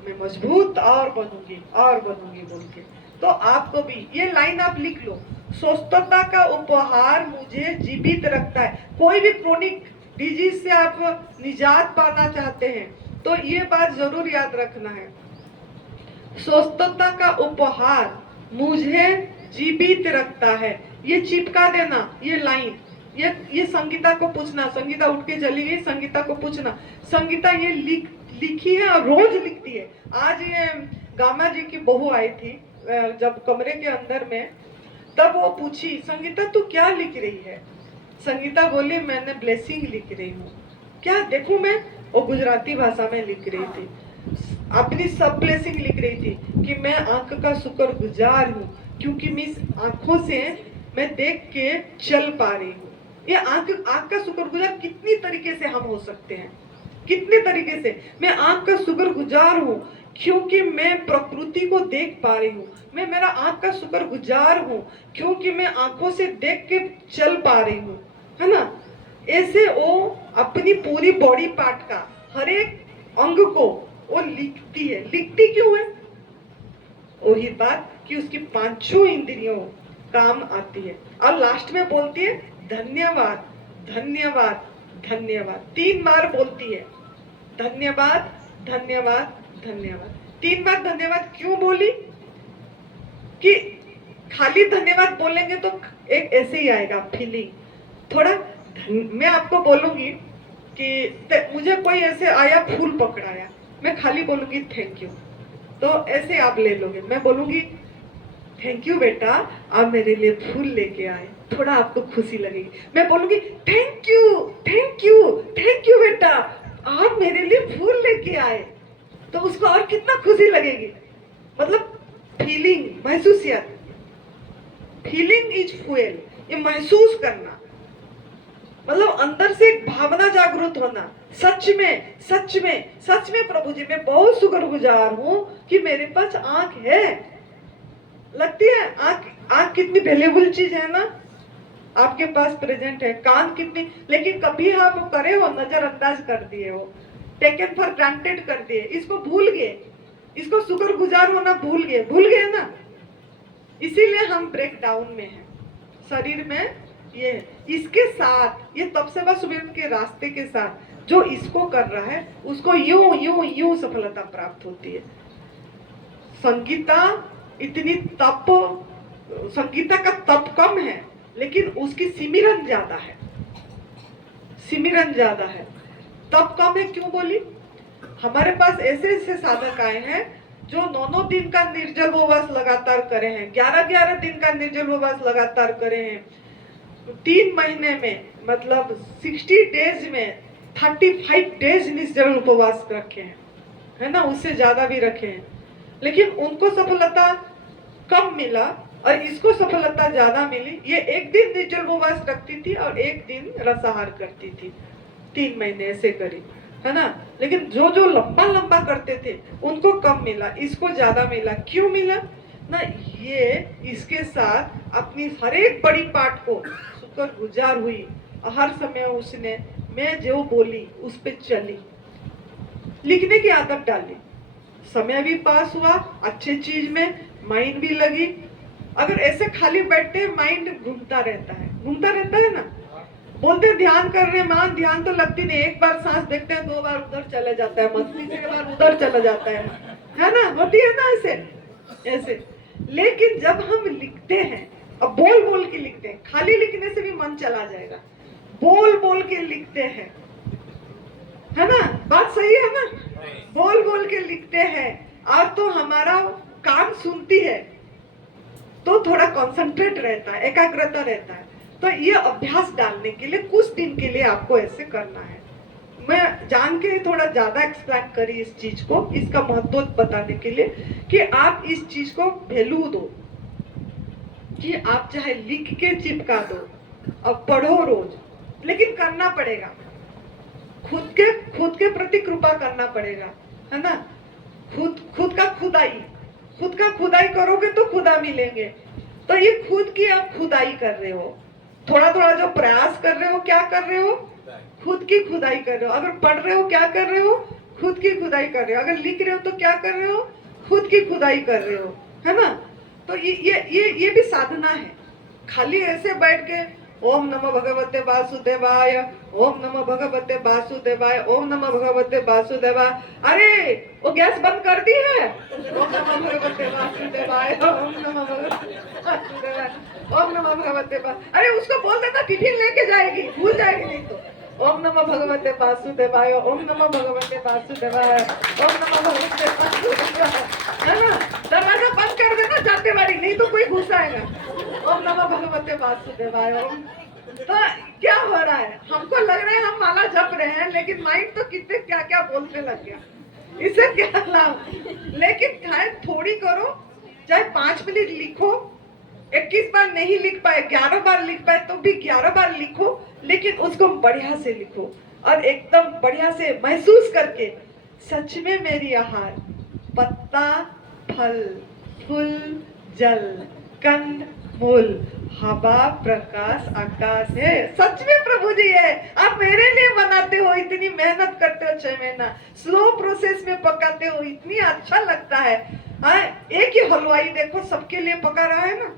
मैं मजबूत और बनूंगी बोल के। तो आपको भी ये लाइन आप लिख लो, स्वस्थता का उपहार मुझे जीवित रखता है। कोई भी क्रोनिक डिजीज से आप निजात पाना चाहते हैं तो ये बात जरूर याद रखना है, स्वस्थता का उपहार मुझे जीवित रखता है। ये चिपका देना, ये लाइन, ये संगीता को पूछना, संगीता उठ के चली गई, संगीता को पूछना, संगीता ये लिखी है और रोज लिखती है। आज ये गामा जी की बहू आई थी जब कमरे के अंदर में, तब वो पूछी, संगीता तू क्या लिख रही है? संगीता बोली मैंने ब्लेसिंग लिख रही हूँ। क्या देखूं मैं? वो गुजराती भाषा में लिख रही थी, अपनी सब ब्लेसिंग लिख रही थी कि मैं आंख का शुक्रगुजार हूँ क्योंकि मैं इस आंखों से मैं देख के चल पा रही हूँ। ये आंख का शुक्रगुजार कितनी तरीके से हम हो सकते हैं, कितने तरीके से। मैं आंख का शुक्रगुजार हूँ क्योंकि मैं प्रकृति को देख पा रही हूँ, मैं मेरा आंख का शुक्रगुजार हूँ क्योंकि मैं आंखों से देख के चल पा रही हूँ, है ना। ऐसे वो अपनी पूरी बॉडी पार्ट का हर एक अंग को वो लिखती है। लिखती क्यों है? वही बात कि उसकी पांचों इंद्रियों काम आती है। और लास्ट में बोलती है धन्यवाद धन्यवाद धन्यवाद, 3 बार बोलती है, धन्यवाद धन्यवाद धन्यवाद। 3 बार धन्यवाद क्यों बोली? कि खाली धन्यवाद बोलेंगे तो एक ऐसे ही आएगा फीलिंग, थोड़ा मैं आपको बोलूंगी कि मुझे कोई ऐसे आया, फूल पकड़ाया, मैं खाली बोलूंगी थैंक यू, तो ऐसे आप ले लोगे। मैं बोलूंगी थैंक यू बेटा, आप मेरे लिए फूल लेके आए, थोड़ा आपको खुशी लगेगी। मैं बोलूंगी thank you thank you thank you बेटा, आप मेरे लिए फूल लेके आए, तो उसको और कितना खुशी लगेगी। मतलब फीलिंग, महसूसियत, फीलिंग इज फ्यूल, ये महसूस करना, मतलब अंदर से एक भावना जागृत होना, सच में सच में सच में प्रभु जी मैं बहुत शुक्रगुजार हूँ कि मेरे पास आंख है। लगती है आंख कितनी वैल्यूबल चीज है ना, आपके पास प्रेजेंट है। कान कितनी, लेकिन कभी आप करे हो नजरअंदाज कर दिए हो, टेकन फॉर ग्रांटेड कर दिए, इसको भूल गए, इसको शुक्रगुजार होना भूल गए ना। इसीलिए हम ब्रेक डाउन में हैं शरीर में। ये इसके साथ, ये तब से बस सुमिरन के रास्ते के साथ जो इसको कर रहा है उसको यूं यूं यूं सफलता प्राप्त होती है। संगीता इतनी तप, संगीता का तप कम है लेकिन उसकी सिमरन ज्यादा है, सिमरन ज्यादा है, तप कम है। क्यों बोली? हमारे पास ऐसे ऐसे साधक आए हैं जो 9 दिन का निर्जल उपवास लगातार करे हैं, 11 दिन का निर्जल उपवास लगातार करे हैं, 3 महीने में, मतलब 60 डेज में 35 डेज निर्जल उपवास रखे हैं, है ना, उससे ज्यादा भी रखे हैं, लेकिन उनको सफलता कम मिला और इसको सफलता ज्यादा मिली। ये एक दिन निर्जल उपवास रखती थी और एक दिन रसाहार करती थी, 3 महीने ऐसे करी, है ना। लेकिन जो जो लंबा लंबा करते थे उनको कम मिला, इसको ज्यादा मिला। क्यों मिला ना, ये इसके साथ अपनी हर एक बड़ी पाठ को शुक्रगुजार हुई, हर समय उसने मैं जो बोली उस पे चली, लिखने की आदत डाली, समय भी पास हुआ अच्छे चीज में, माइंड भी लगी। अगर ऐसे खाली बैठते माइंड घूमता रहता है ना, बोलते ध्यान कर रहे मां, ध्यान तो लगती नहीं, एक बार सांस देखते हैं 2 बार उधर चले जाता है मन, तीसरी बार उधर चला जाता है ना, होती है ना ऐसे। लेकिन जब हम लिखते हैं, अब बोल बोल के लिखते हैं, खाली लिखने से भी मन चला जाएगा, बोल बोल के लिखते हैं, है ना, बात सही है ना, बोल बोल के लिखते हैं और तो हमारा कान सुनती है तो थोड़ा कंसंट्रेट रहता है, एकाग्रता रहता है। तो ये अभ्यास डालने के लिए कुछ दिन के लिए आपको ऐसे करना है। मैं जान के थोड़ा ज्यादा एक्सप्लेन करी इस चीज को, इसका महत्व बताने के लिए कि आप इस चीज को वैल्यू दो, कि आप चाहे लिख के चिपका दो, अब पढ़ो रोज, लेकिन करना पड़ेगा, खुद के प्रति कृपा करना पड़ेगा, है ना। खुद का खुदाई करोगे तो खुदा मिलेंगे। तो ये खुद की आप खुदाई कर रहे हो, थोड़ा थोड़ा जो प्रयास कर रहे हो, क्या कर रहे हो, खुद की खुदाई कर रहे हो। अगर पढ़ रहे हो क्या कर रहे हो, खुद की खुदाई कर रहे हो। अगर लिख रहे हो तो क्या कर रहे हो, खुद की खुदाई कर रहे हो, है ना। तो ये भी साधना है। खाली ऐसे बैठ के ओम नमो भगवते वासुदेवाय, ओम नमो भगवते वासुदेवाय, ओम नमो भगवते वासुदेवाय, अरे वो गैस बंद कर दी है, ओम नमो भगवते वासुदेवाय, ओम नमो भगवते वासुदेवाय, ओम नमो भगवते अरे उसको बोल देना टिफिन लेके जाएगी, भूल जाएगी नहीं तो। ओम नमो भगवते वासुदेवाय, ओम नमो भगवते वासुदेवाय, ओम नमो भगवते वासुदेवाय, है ना। दरवाजा बंद कर देना जाते बारी, नहीं तो कोई घुस आएगा। ओम नमो भगवते वासुदेवाय। तो क्या हो रहा है, हमको लग रहा है हम माला जप रहे हैं, लेकिन माइंड तो कितने क्या क्या बोलने लग गया, इससे क्या लाभ। लेकिन चाहे थोड़ी करो, चाहे 5 मिनट लिखो, 21 बार नहीं लिख पाए, 11 बार लिख पाए तो भी 11 बार लिखो, लेकिन उसको बढ़िया से लिखो और एकदम बढ़िया से महसूस करके, सच में मेरी आहार पत्ता, फल, फूल, जल, कंद, मूल, हवा, प्रकाश, आकाश है। सच में प्रभु जी है, आप मेरे लिए बनाते हो, इतनी मेहनत करते हो, 6 महीना स्लो प्रोसेस में पकाते हो, इतनी अच्छा लगता है। एक ही हलवाई देखो सबके लिए पका रहा है ना,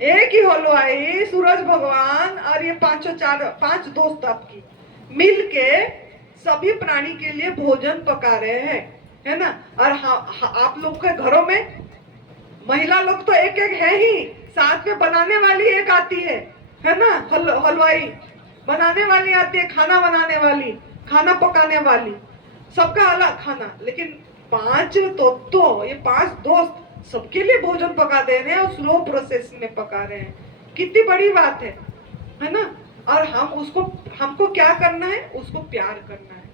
एक ही हलवाई, सूरज भगवान और ये 5 दोस्त आपकी मिलके सभी प्राणी के लिए भोजन पका रहे हैं, है ना। और आप लोग के घरों में महिला लोग तो एक एक है ही, साथ में बनाने वाली एक आती है ना, हलवाई बनाने वाली आती है, खाना बनाने वाली, खाना पकाने वाली, सबका अलग खाना। लेकिन 5 तो ये 5 दोस्त सबके लिए भोजन पका दे रहे हैं और स्लो प्रोसेस में पका रहे हैं, कितनी बड़ी बात है ना। और हमको क्या करना है, उसको प्यार करना है,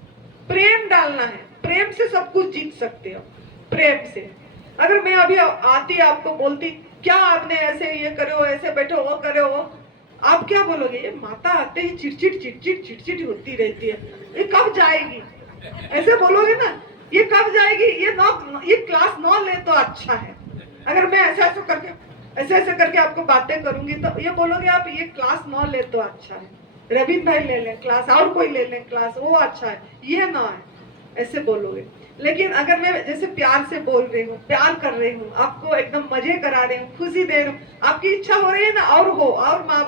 प्रेम डालना है, प्रेम से सब कुछ जीत सकते हो, प्रेम से। अगर मैं अभी आती आपको बोलती क्या आपने ऐसे ये करो, ऐसे बैठो, वो करो, आप क्या बोलोगे, ये माता आते ही चिड़चिड़ होती रहती है, ये कब जाएगी, ऐसे बोलोगे ना, ये कब जाएगी, ये क्लास 9 ले तो अच्छा है। अगर मैं ऐसे करके आपको बातें करूंगी तो ये बोलोगे आप, ये क्लास 9 ले तो अच्छा है, रविंद्र भाई ले लें क्लास, और कोई ले लें क्लास, वो अच्छा है, ये ना है, ऐसे बोलोगे। लेकिन अगर मैं जैसे प्यार से बोल रही हूँ, प्यार कर रही हूँ, आपको एकदम मजे करा रही हूँ, खुशी दे रही हूँ, आपकी इच्छा हो रही है ना, और माँ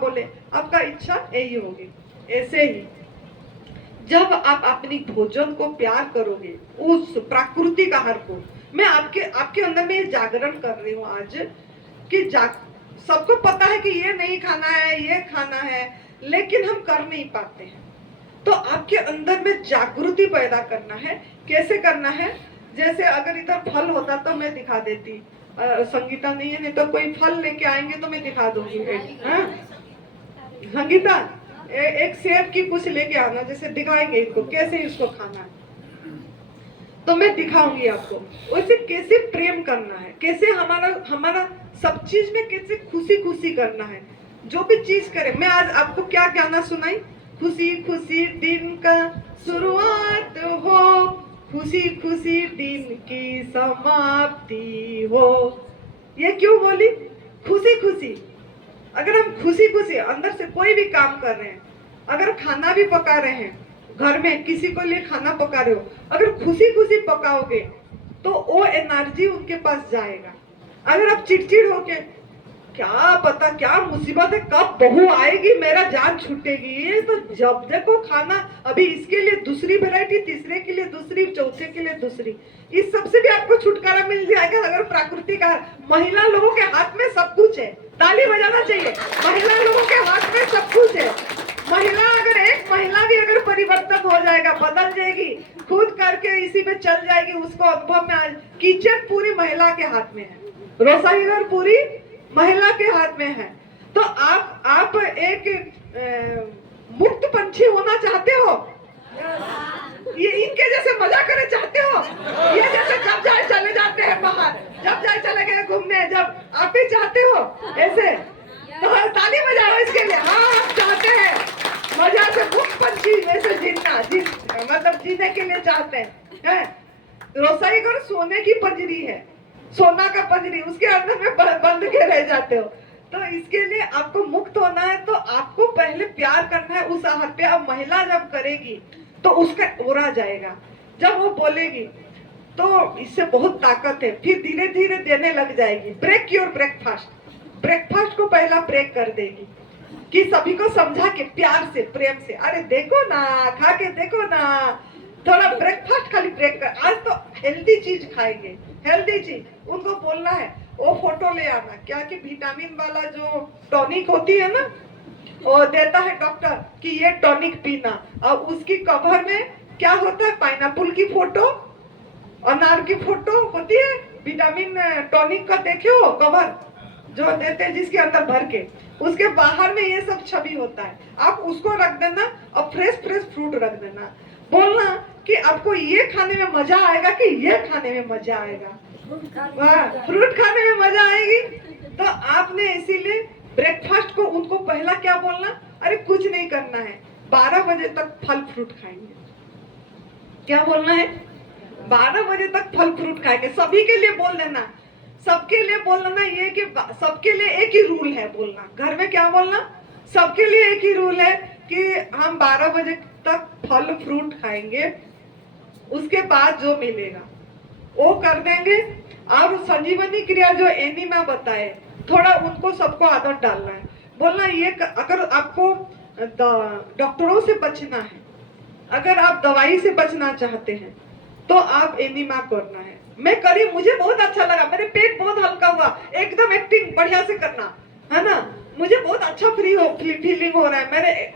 बोले, आपका इच्छा यही होगी। ऐसे ही जब आप अपनी भोजन को प्यार करोगे, उस प्राकृतिक आहार को, मैं आपके अंदर में जागरण कर रही हूँ आज कि सबको पता है कि ये नहीं खाना है, ये खाना है, लेकिन हम कर नहीं पाते हैं। तो आपके अंदर में जागृति पैदा करना है। कैसे करना है, जैसे अगर इधर फल होता तो मैं दिखा देती, संगीता नहीं है, नहीं तो कोई फल लेके आएंगे तो मैं दिखा दूंगी। संगीता एक सेब की कुछ लेके आना, जैसे दिखाएंगे इनको कैसे इसको खाना है, तो मैं दिखाऊंगी आपको उसे कैसे प्रेम करना है, कैसे हमारा हमारा सब चीज में कैसे खुशी खुशी करना है। जो भी चीज करे, मैं आज आपको क्या गाना सुनाई, खुशी खुशी दिन का शुरुआत हो, खुशी खुशी दिन की समाप्ति हो। ये क्यों बोली? खुशी खुशी, अगर हम खुशी खुशी अंदर से कोई भी काम कर रहे हैं, अगर खाना भी पका रहे हैं, घर में किसी को लिए खाना पका रहे हो, अगर खुशी खुशी पकाओगे तो वो एनर्जी उनके पास जाएगा। अगर आप चिड़चिड़ होके, क्या पता क्या मुसीबत है, कब बहू आएगी मेरा जान छूटेगी, ये तो जब देखो खाना, अभी इसके लिए दूसरी वैरायटी, तीसरे के लिए दूसरी, चौथे के लिए दूसरी, इस सबसे भी आपको छुटकारा मिल जाएगा अगर प्रकृति का। महिला लोगों के हाथ में सब कुछ है, ताली बजाना चाहिए। महिला लोगों के हाथ में सब कुछ है। महिला, अगर एक महिला भी अगर परिवर्तन हो जाएगा, बदल जाएगी, खुद करके इसी में चल जाएगी, उसको अनुभव में, किचन पूरी महिला के हाथ में है, रसोई घर पूरी महिला के हाथ में है। तो आप एक मुक्त पंछी होना चाहते हो, ये इनके जैसे मजा करे चाहते हो, ये जैसे जब जाए चले जाते हैं बाहर, जब जाए चले गए घूमने, जब आप भी चाहते हो ऐसे, तो ताली बजाओ इसके लिए। हाँ, आप चाहते हैं मजा से मुक्त पंछी जैसे जीना, मतलब जीने के लिए चाहते हैं। रसोई घर सोने की पंजरी है, सोना का पंजरी, उसके अंदर में बंद के रह जाते हो। तो इसके लिए आपको मुक्त होना है, तो आपको पहले प्यार करना है उस आहत पे। अब महिला जब करेगी तो उसका ओरा जाएगा, जब वो बोलेगी तो इससे बहुत ताकत है, फिर धीरे धीरे देने लग जाएगी। ब्रेक योर ब्रेकफास्ट, ब्रेकफास्ट को पहला ब्रेक कर देगी कि सभी को समझा के प्यार से प्रेम से, अरे देखो ना, खा के देखो ना, थोड़ा ब्रेकफास्ट खाली ब्रेक कर, आज तो हेल्दी चीज खाएंगे, हेल्दी चीज। उनको बोलना है, वो फोटो ले आना क्या कि विटामिन वाला जो टॉनिक होती है ना, वो देता है डॉक्टर कि ये टॉनिक पीना, और उसकी कवर में क्या होता है, पाइनएप्पल की फोटो, अनार की फोटो होती है, विटामिन टॉनिक का देखे हो कवर जो देते हैं जिसके अंदर भर के, उसके बाहर में ये सब छवि होता है। आप उसको रख देना और फ्रेश फ्रेश फ्रूट रख देना, बोलना कि आपको ये खाने में मजा आएगा कि ये खाने में मजा आएगा, फ्रूट खाने में मजा आएगी। तो आपने इसीलिए ब्रेकफास्ट को उनको पहला क्या बोलना, अरे कुछ नहीं करना है, 12 बजे तक फल फ्रूट खाएंगे। क्या बोलना है? 12 बजे तक फल फ्रूट खाएंगे। सभी के लिए बोल देना, सबके लिए बोल देना ये कि सबके लिए एक ही रूल है बोलना, घर में क्या बोलना, सबके लिए एक ही रूल है कि हम 12 बजे तक फल फ्रूट खाएंगे, उसके बाद जो मिलेगा वो कर देंगे। और संजीवनी क्रिया जो एनिमा बताए, थोड़ा उनको सबको आदत डालना है, बोलना ये अगर आपको डॉक्टरों से बचना है, अगर आप दवाई से बचना चाहते हैं तो आप एनिमा करना है। मैं करी, मुझे बहुत अच्छा लगा, मेरे पेट बहुत हल्का हुआ, एकदम एक्टिंग बढ़िया से करना है ना, मुझे बहुत अच्छा फीलिंग हो रहा है,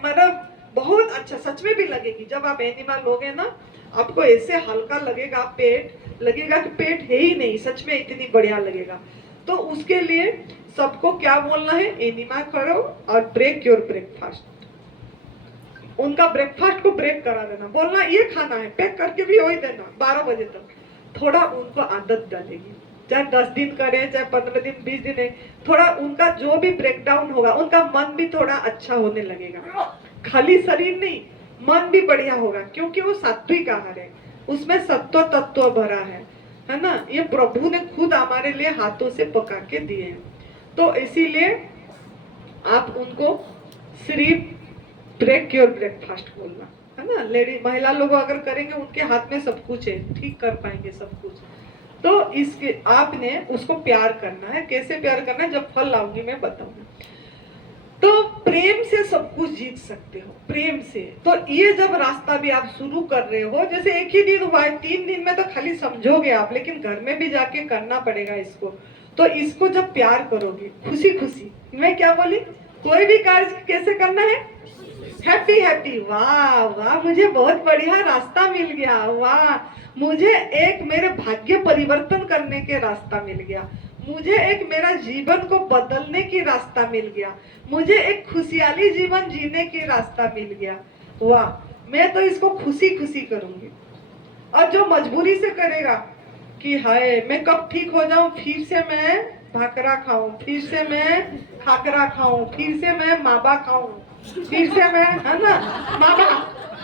मेरा बहुत अच्छा, सच में भी लगेगी जब आप एनिमा लोगे ना, आपको ऐसे हल्का लगेगा, पेट लगेगा कि पेट है ही नहीं, सच में इतनी बढ़िया लगेगा। तो उसके लिए सबको क्या बोलना है, एनिमा करो और ब्रेक योर ब्रेकफास्ट, उनका ब्रेकफास्ट को ब्रेक करा देना, बोलना ये खाना है, पैक करके भी वही देना 12 बजे तक। थोड़ा उनको आदत डालेगी, चाहे 10 दिन करें, चाहे 15 दिन, 20 दिन है, थोड़ा उनका जो भी ब्रेक डाउन होगा, उनका मन भी थोड़ा अच्छा होने लगेगा, खाली शरीर नहीं, मन भी बढ़िया होगा, क्योंकि वो सात्विक आहार है, उसमें सत्व तत्व भरा है ना, ये प्रभु ने खुद हमारे लिए हाथों से पका के दिए हैं। तो इसीलिए आप उनको सिर्फ ब्रेक योर ब्रेकफास्ट बोलना है ना। लेडी महिला लोग अगर करेंगे, उनके हाथ में सब कुछ है, ठीक कर पाएंगे सब कुछ। तो इसके आपने उसको प्यार करना है। कैसे प्यार करना है, जब फल लाऊंगी मैं बताऊंगी। तो प्रेम से सब कुछ जीत सकते हो, प्रेम से। तो ये जब रास्ता भी आप शुरू कर रहे हो, जैसे एक ही दिन हुआ है, 3 दिन में तो खाली समझोगे आप, लेकिन घर में भी जाके करना पड़ेगा इसको। तो इसको जब प्यार करोगे, खुशी खुशी, मैं क्या बोली, कोई भी कार्य कैसे करना है, हैप्पी हैप्पी, वाह वाह, मुझे बहुत बढ़िया रास्ता मिल गया, वाह, मुझे एक मेरे भाग्य परिवर्तन करने के रास्ता मिल गया, मुझे एक मेरा जीवन को बदलने की रास्ता मिल गया, मुझे एक खुशहाली जीवन जीने की रास्ता मिल गया। वाह, मैं तो इसको खुशी खुशी करूंगी। और जो मजबूरी से करेगा कि हाय मैं कब ठीक हो जाऊं, फिर से मैं भाकरा खाऊं, फिर से मैं खाकरा खाऊं, फिर से मैं मावा खाऊं, फिर से मैं, है ना, मावा,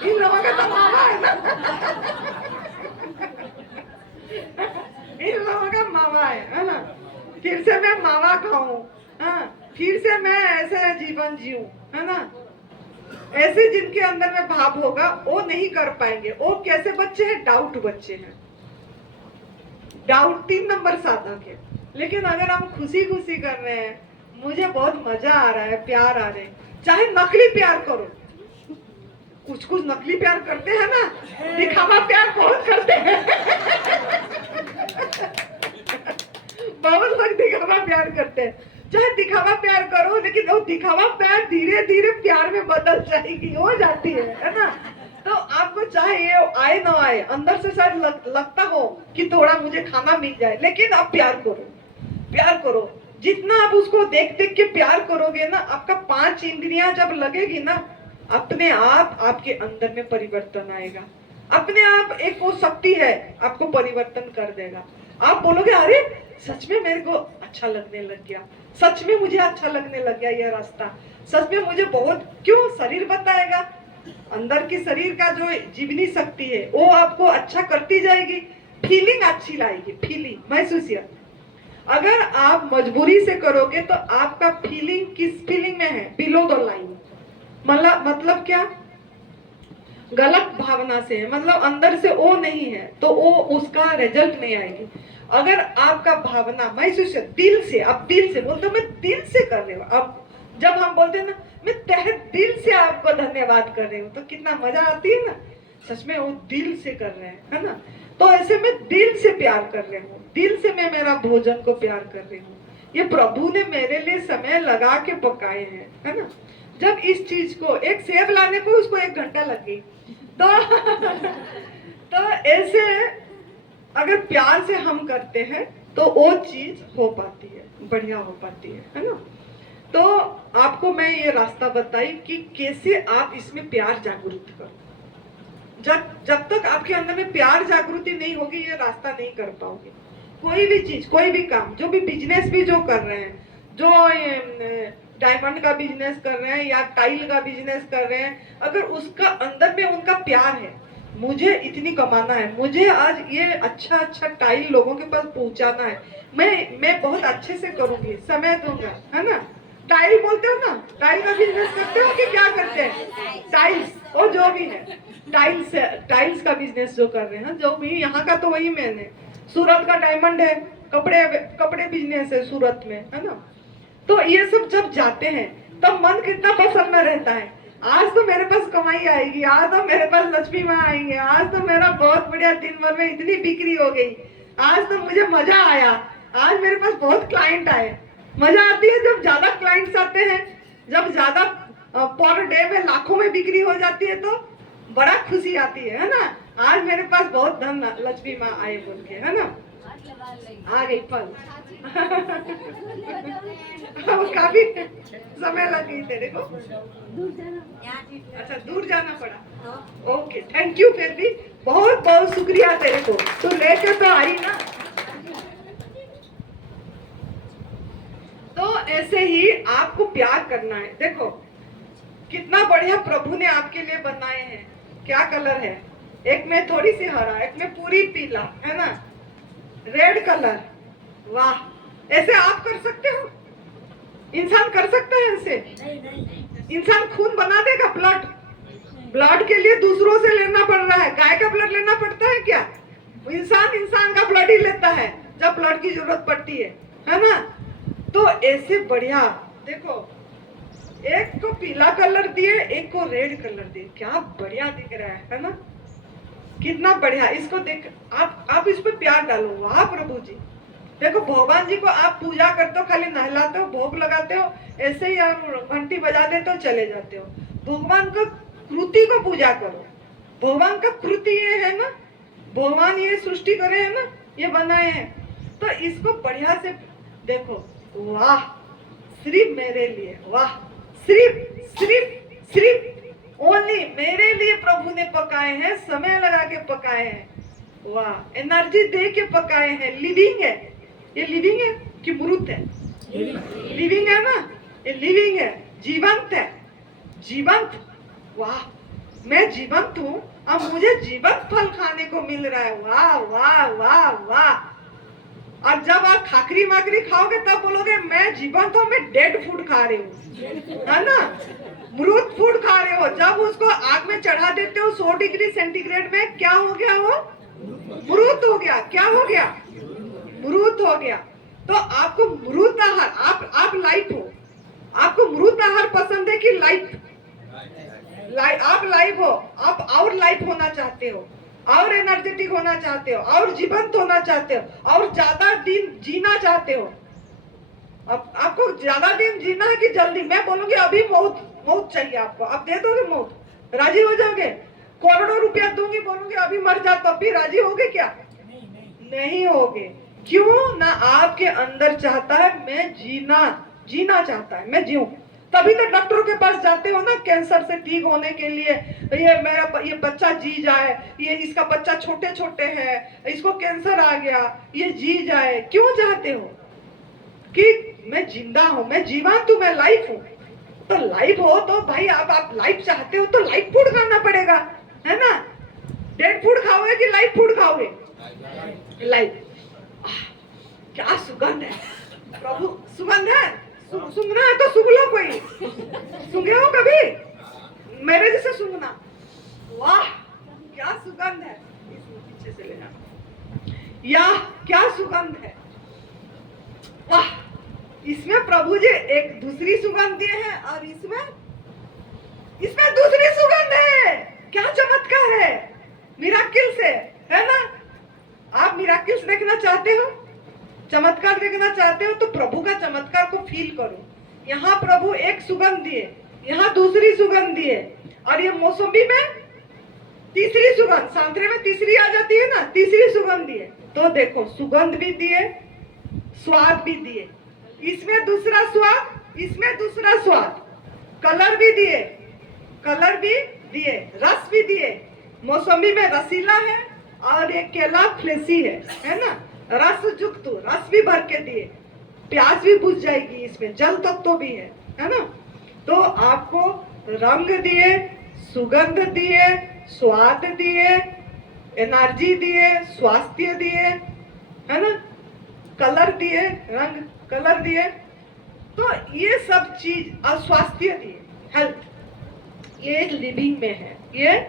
इन लोगों का तो मावा है ना इन लोगों का मावा है ना, फिर से मैं मावा खाऊं, हाँ, फिर से मैं ऐसे जीवन जीऊं, है ना। ऐसे जिनके अंदर में भाव होगा वो नहीं कर पाएंगे। वो कैसे बच्चे हैं? डाउट बच्चे हैं। डाउट 3 नंबर साधक है। लेकिन अगर हम खुशी खुशी कर रहे हैं, मुझे बहुत मजा आ रहा है, प्यार आ रहे हैं, चाहे नकली प्यार करो, कुछ कुछ नकली प्यार करते हैं ना, दिखावा प्यार बहुत करते हैं बहुत लोग दिखावा प्यार करते हैं। चाहे दिखावा प्यार करो, लेकिन वो दिखावा प्यार धीरे धीरे प्यार में बदल जाएगी, हो जाती है ना। तो आपको चाहे ये आए ना आए, अंदर से शायद लगता हो कि थोड़ा मुझे खाना मिल जाए, लेकिन आप प्यार करो, प्यार करो। जितना आप उसको देख देख के प्यार करोगे ना, आपका 5 इंद्रियां जब लगेगी ना, अपने आप आपके अंदर में परिवर्तन आएगा। अपने आप एक वो शक्ति है, आपको परिवर्तन कर देगा। आप बोलोगे अरे सच में मेरे को अच्छा लगने लग गया, सच में मुझे अच्छा लगने लग गया ये रास्ता, सच में मुझे बहुत, क्यों? शरीर बताएगा, अंदर की शरीर का जो जीवनी शक्ति है वो आपको अच्छा करती जाएगी, फीलिंग अच्छी लाएगी, फीलिंग महसूसियत। अगर आप मजबूरी से करोगे तो आपका फीलिंग किस फीलिंग में है? Below the line. मतलब क्या? गलत भावना से है, मतलब अंदर से वो नहीं है, तो वो उसका रिजल्ट नहीं आएगी। अगर आपका भावना महसूस दिल से, अब दिल से बोलते हो मैं दिल से कर रही हूँ। अब जब हम बोलते हैं ना मैं तहे दिल से आपको धन्यवाद कर रही हूँ, तो कितना मजा आती है ना। सच में वो दिल से कर रहे हैं, है ना। तो ऐसे मैं दिल से प्यार कर रही हूँ, दिल से मैं मेरा भोजन को प्यार कर रही हूँ, ये प्रभु ने मेरे लिए समय लगा के पकाए हैं, है ना। जब इस चीज को, एक सेब लाने को उसको 1 घंटा लग गई, तो ऐसे अगर प्यार से हम करते हैं तो वो चीज हो पाती है, बढ़िया हो पाती है ना। तो आपको मैं ये रास्ता बताई कि कैसे आप इसमें प्यार जागृत करो। जब तक आपके अंदर में प्यार जागृति नहीं होगी, ये रास्ता नहीं कर पाओगे। कोई भी चीज, कोई भी काम, जो भी बिजनेस भी जो कर रहे हैं, जो डायमंड का बिजनेस कर रहे हैं या टाइल का बिजनेस कर रहे हैं, अगर उसका अंदर में उनका प्यार है, मुझे इतनी कमाना है, मुझे आज ये अच्छा अच्छा टाइल लोगों के पास पहुंचाना है, मैं बहुत अच्छे से करूंगी, समय दूंगा, है ना। टाइल बोलते हो ना, टाइल का बिजनेस करते हो कि क्या करते हैं? टाइल्स, और जो भी है टाइल्स का बिजनेस जो कर रहे हैं, जो भी यहाँ का, तो वही मैंने सूरत का डायमंड है, कपड़े बिजनेस है सूरत में, है ना। तो ये सब जब जाते हैं तब मन कितना प्रसन्न रहता है, आज तो मेरे पास कमाई आएगी, आज तो मेरे पास लक्ष्मी माँ आएंगे, आज तो मेरा बहुत बढ़िया, दिन भर में इतनी बिक्री हो गई, आज तो मुझे मजा आया, आज मेरे पास बहुत क्लाइंट आए। मजा आती है जब ज्यादा क्लाइंट्स आते हैं, जब ज्यादा पर डे में लाखों में बिक्री हो जाती है, तो बड़ा खुशी आती है ना। आज मेरे पास बहुत धन लक्ष्मी माँ आए बोल के, है ना। आ गई फल काफी समय लग गई तेरे को, अच्छा दूर जाना पड़ा, ओके थैंक यू, फिर भी बहुत बहुत शुक्रिया तेरे को, तू लेके तो आई ना। तो ऐसे ही आपको प्यार करना है। देखो कितना बढ़िया प्रभु ने आपके लिए बनाए हैं, क्या कलर है, एक में थोड़ी सी हरा, एक में पूरी पीला, है ना, रेड कलर। वाह, ऐसे आप कर सकते हो? इंसान कर सकता है ऐसे? इंसान खून बना देगा? ब्लड के लिए दूसरों से लेना पड़ रहा है, गाय का ब्लड लेना पड़ता है क्या? इंसान का ब्लड ही लेता है जब ब्लड की जरूरत पड़ती है ना। तो ऐसे बढ़िया, देखो एक को पीला कलर दिए, एक को रेड कलर दिए, क्या बढ़िया दिख रहा है ना, कितना बढ़िया। इसको देख आप इस पे प्यार डालो। वाह प्रभु जी, देखो भगवान जी को आप पूजा करते हो, खाली नहलाते हो, भोग लगाते हो, ऐसे ही आप घंटी बजा देते हो, चले जाते हो। भगवान का कृति को पूजा करो। भगवान का कृति ये है ना, भगवान ये सृष्टि करे है ना, ये बनाए हैं, तो इसको बढ़िया से देखो, वाह, सिर्फ मेरे लिए, वाह, सिर्फ सिर्फ सिर्फ ओनली मेरे लिए प्रभु ने पकाए हैं, समय लगा के पकाए हैं, वाह, एनर्जी दे के पकाए हैं, लिविंग है। ये लिविंग है कि मृत है? लिविंग है ना, ये लिविंग है, जीवंत है, जीवंत। वाह, मैं जीवंत हूँ, अब मुझे जीवंत फल खाने को मिल रहा है, वाह वाह वाह वाह। और जब आप खाकरी माकरी खाओगे तब बोलोगे मैं जीवंत हूँ, मैं डेड फूड खा रही हूँ, है ना, मृत फूड खा रहे हो। जब उसको आग में चढ़ा देते हो 100 डिग्री सेंटीग्रेड में, क्या हो गया? वो मृत हो गया। क्या हो गया? मृत हो गया। तो आपको मृत आहार, आप लाइफ हो, आपको मृत आहार पसंद है कि लाइफ? आप लाइफ हो, आप और लाइफ होना चाहते हो, और एनर्जेटिक होना चाहते हो, और जीवंत होना चाहते हो, और ज्यादा दिन जीना चाहते हो। अब आपको ज्यादा दिन जीना है कि जल्दी? मैं बोलूंगी अभी मौत चाहिए आपको, आप दे दोगे मौत? राजी हो जाओगे? करोड़ों रुपया दूंगी, बोलूंगी अभी मर जा, तब भी राजी होगे क्या? नहीं होगे। क्यों? ना आपके अंदर चाहता है मैं जीना चाहता है, मैं जीऊं। तभी तो डॉक्टरों के पास जाते हो ना, कैंसर से ठीक होने के लिए। ये बच्चा जी जाए, ये इसका बच्चा छोटे छोटे है, इसको कैंसर आ गया, ये जी जाए। क्यों चाहते हो? कि मैं जिंदा हूं, मैं जीवंत हूं, मैं लाइफ हूं। तो लाइफ हो तो भाई आप लाइफ चाहते हो तो लाइफ फूड खाना पड़ेगा, है ना? डेड फूड खाओगे कि लाइफ फूड खाओगे? लाइफ। क्या सुगंध है प्रभु, सुगंध है। सूंघना है तो सूंघ लो, कोई सूंघे हो कभी? मेरे जैसे सूंघना। वाह, क्या सुगंध है। पीछे से ले जाना। यह क्या सुगंध है, वाह। इसमें प्रभु जी एक दूसरी सुगंध दिए हैं, और इसमें दूसरी सुगंध है। क्या चमत्कार है, मिराकिल्स है ना? आप मिराकिल्स देखना चाहते हो, चमत्कार देखना चाहते हो, तो प्रभु का चमत्कार को फील करो। यहाँ प्रभु एक सुगंध दिए, यहाँ दूसरी सुगंध दिए, और ये मौसमी में तीसरी सुगंध, संतरे में तीसरी आ जाती है ना, तीसरी सुगंध दिए। तो देखो, सुगंध भी दिए, स्वाद भी दिए, इसमें दूसरा स्वाद, इसमें दूसरा स्वाद, कलर भी दिए, रस भी दिए। मौसमी में रसीला है, और ये केला फ्लेसी है ना, रस युक्त, रस भी भर के दिए, प्यास भी बुझ जाएगी, इसमें जल तत्व भी है ना? तो आपको रंग दिए, सुगंध दिए, स्वाद दिए, एनर्जी दिए, स्वास्थ्य दिए, है ना, कलर दिए, रंग कलर दिए। तो ये सब चीज, और स्वास्थ्य दिए, हेल्थ, ये लिविंग में है, ये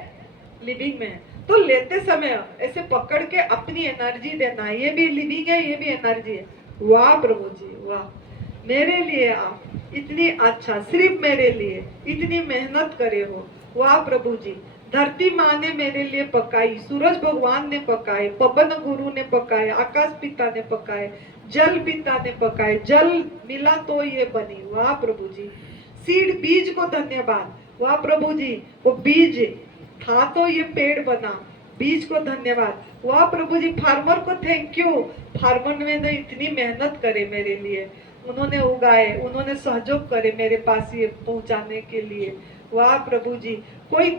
लिविंग में है। तो लेते समय ऐसे पकड़ के अपनी एनर्जी देना, ये भी लिविंग है, ये भी एनर्जी है। वाह प्रभु जी, वाह, मेरे लिए आप इतनी अच्छा, सिर्फ मेरे लिए इतनी मेहनत करे हो। वाह प्रभु जी, धरती माँ ने मेरे लिए पकाई, सूरज भगवान ने पकाए, पवन गुरु ने पकाए, आकाश पिता ने पकाए, जल पिता ने पकाए, जल मिला तो ये बनी। वाह प्रभु जी, सीड बीज को धन्यवाद। वाह प्रभु जी, वो बीज था तो ये पेड़ बना, बीज को धन्यवाद। वाह प्रभु जी, फार्मर को थैंक यू, फार्मर ने इतनी मेहनत करे मेरे लिए, उन्होंने उगाए, उन्होंने सहयोग करे मेरे पास ये पहुंचाने के लिए। वाह प्रभु जी, कोई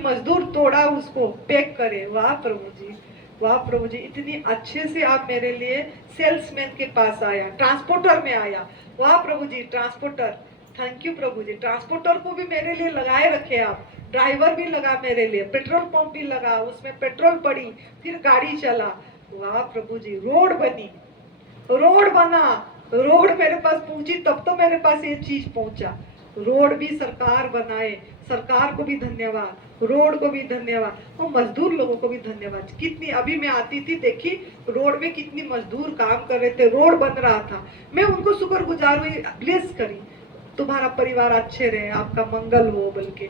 मजदूर तोड़ा, उसको पैक करे। वाह प्रभु जी, वाह प्रभु जी, इतनी अच्छे से आप मेरे लिए सेल्समैन के पास आया, ट्रांसपोर्टर में आया। वाह प्रभु जी, ट्रांसपोर्टर, थैंक यू प्रभु जी। ट्रांसपोर्टर को भी मेरे लिए लगाए रखे आप, ड्राइवर भी लगा मेरे लिए, पेट्रोल पंप भी लगा, उसमें पेट्रोल पड़ी, फिर गाड़ी चला। वाह प्रभु जी, रोड बनी, रोड बना, रोड मेरे पास पहुंची, तब तो मेरे पास ये चीज पहुंचा। रोड भी सरकार बनाए, सरकार को भी धन्यवाद, रोड को भी धन्यवाद, और मजदूर लोगों को भी धन्यवाद। कितनी, अभी मैं आती थी, देखी रोड में कितनी मजदूर काम कर रहे थे, रोड बन रहा था, मैं उनको शुक्रगुजार हुई, ब्लेस करी, तुम्हारा परिवार अच्छे रहे, आपका मंगल हो। बल्कि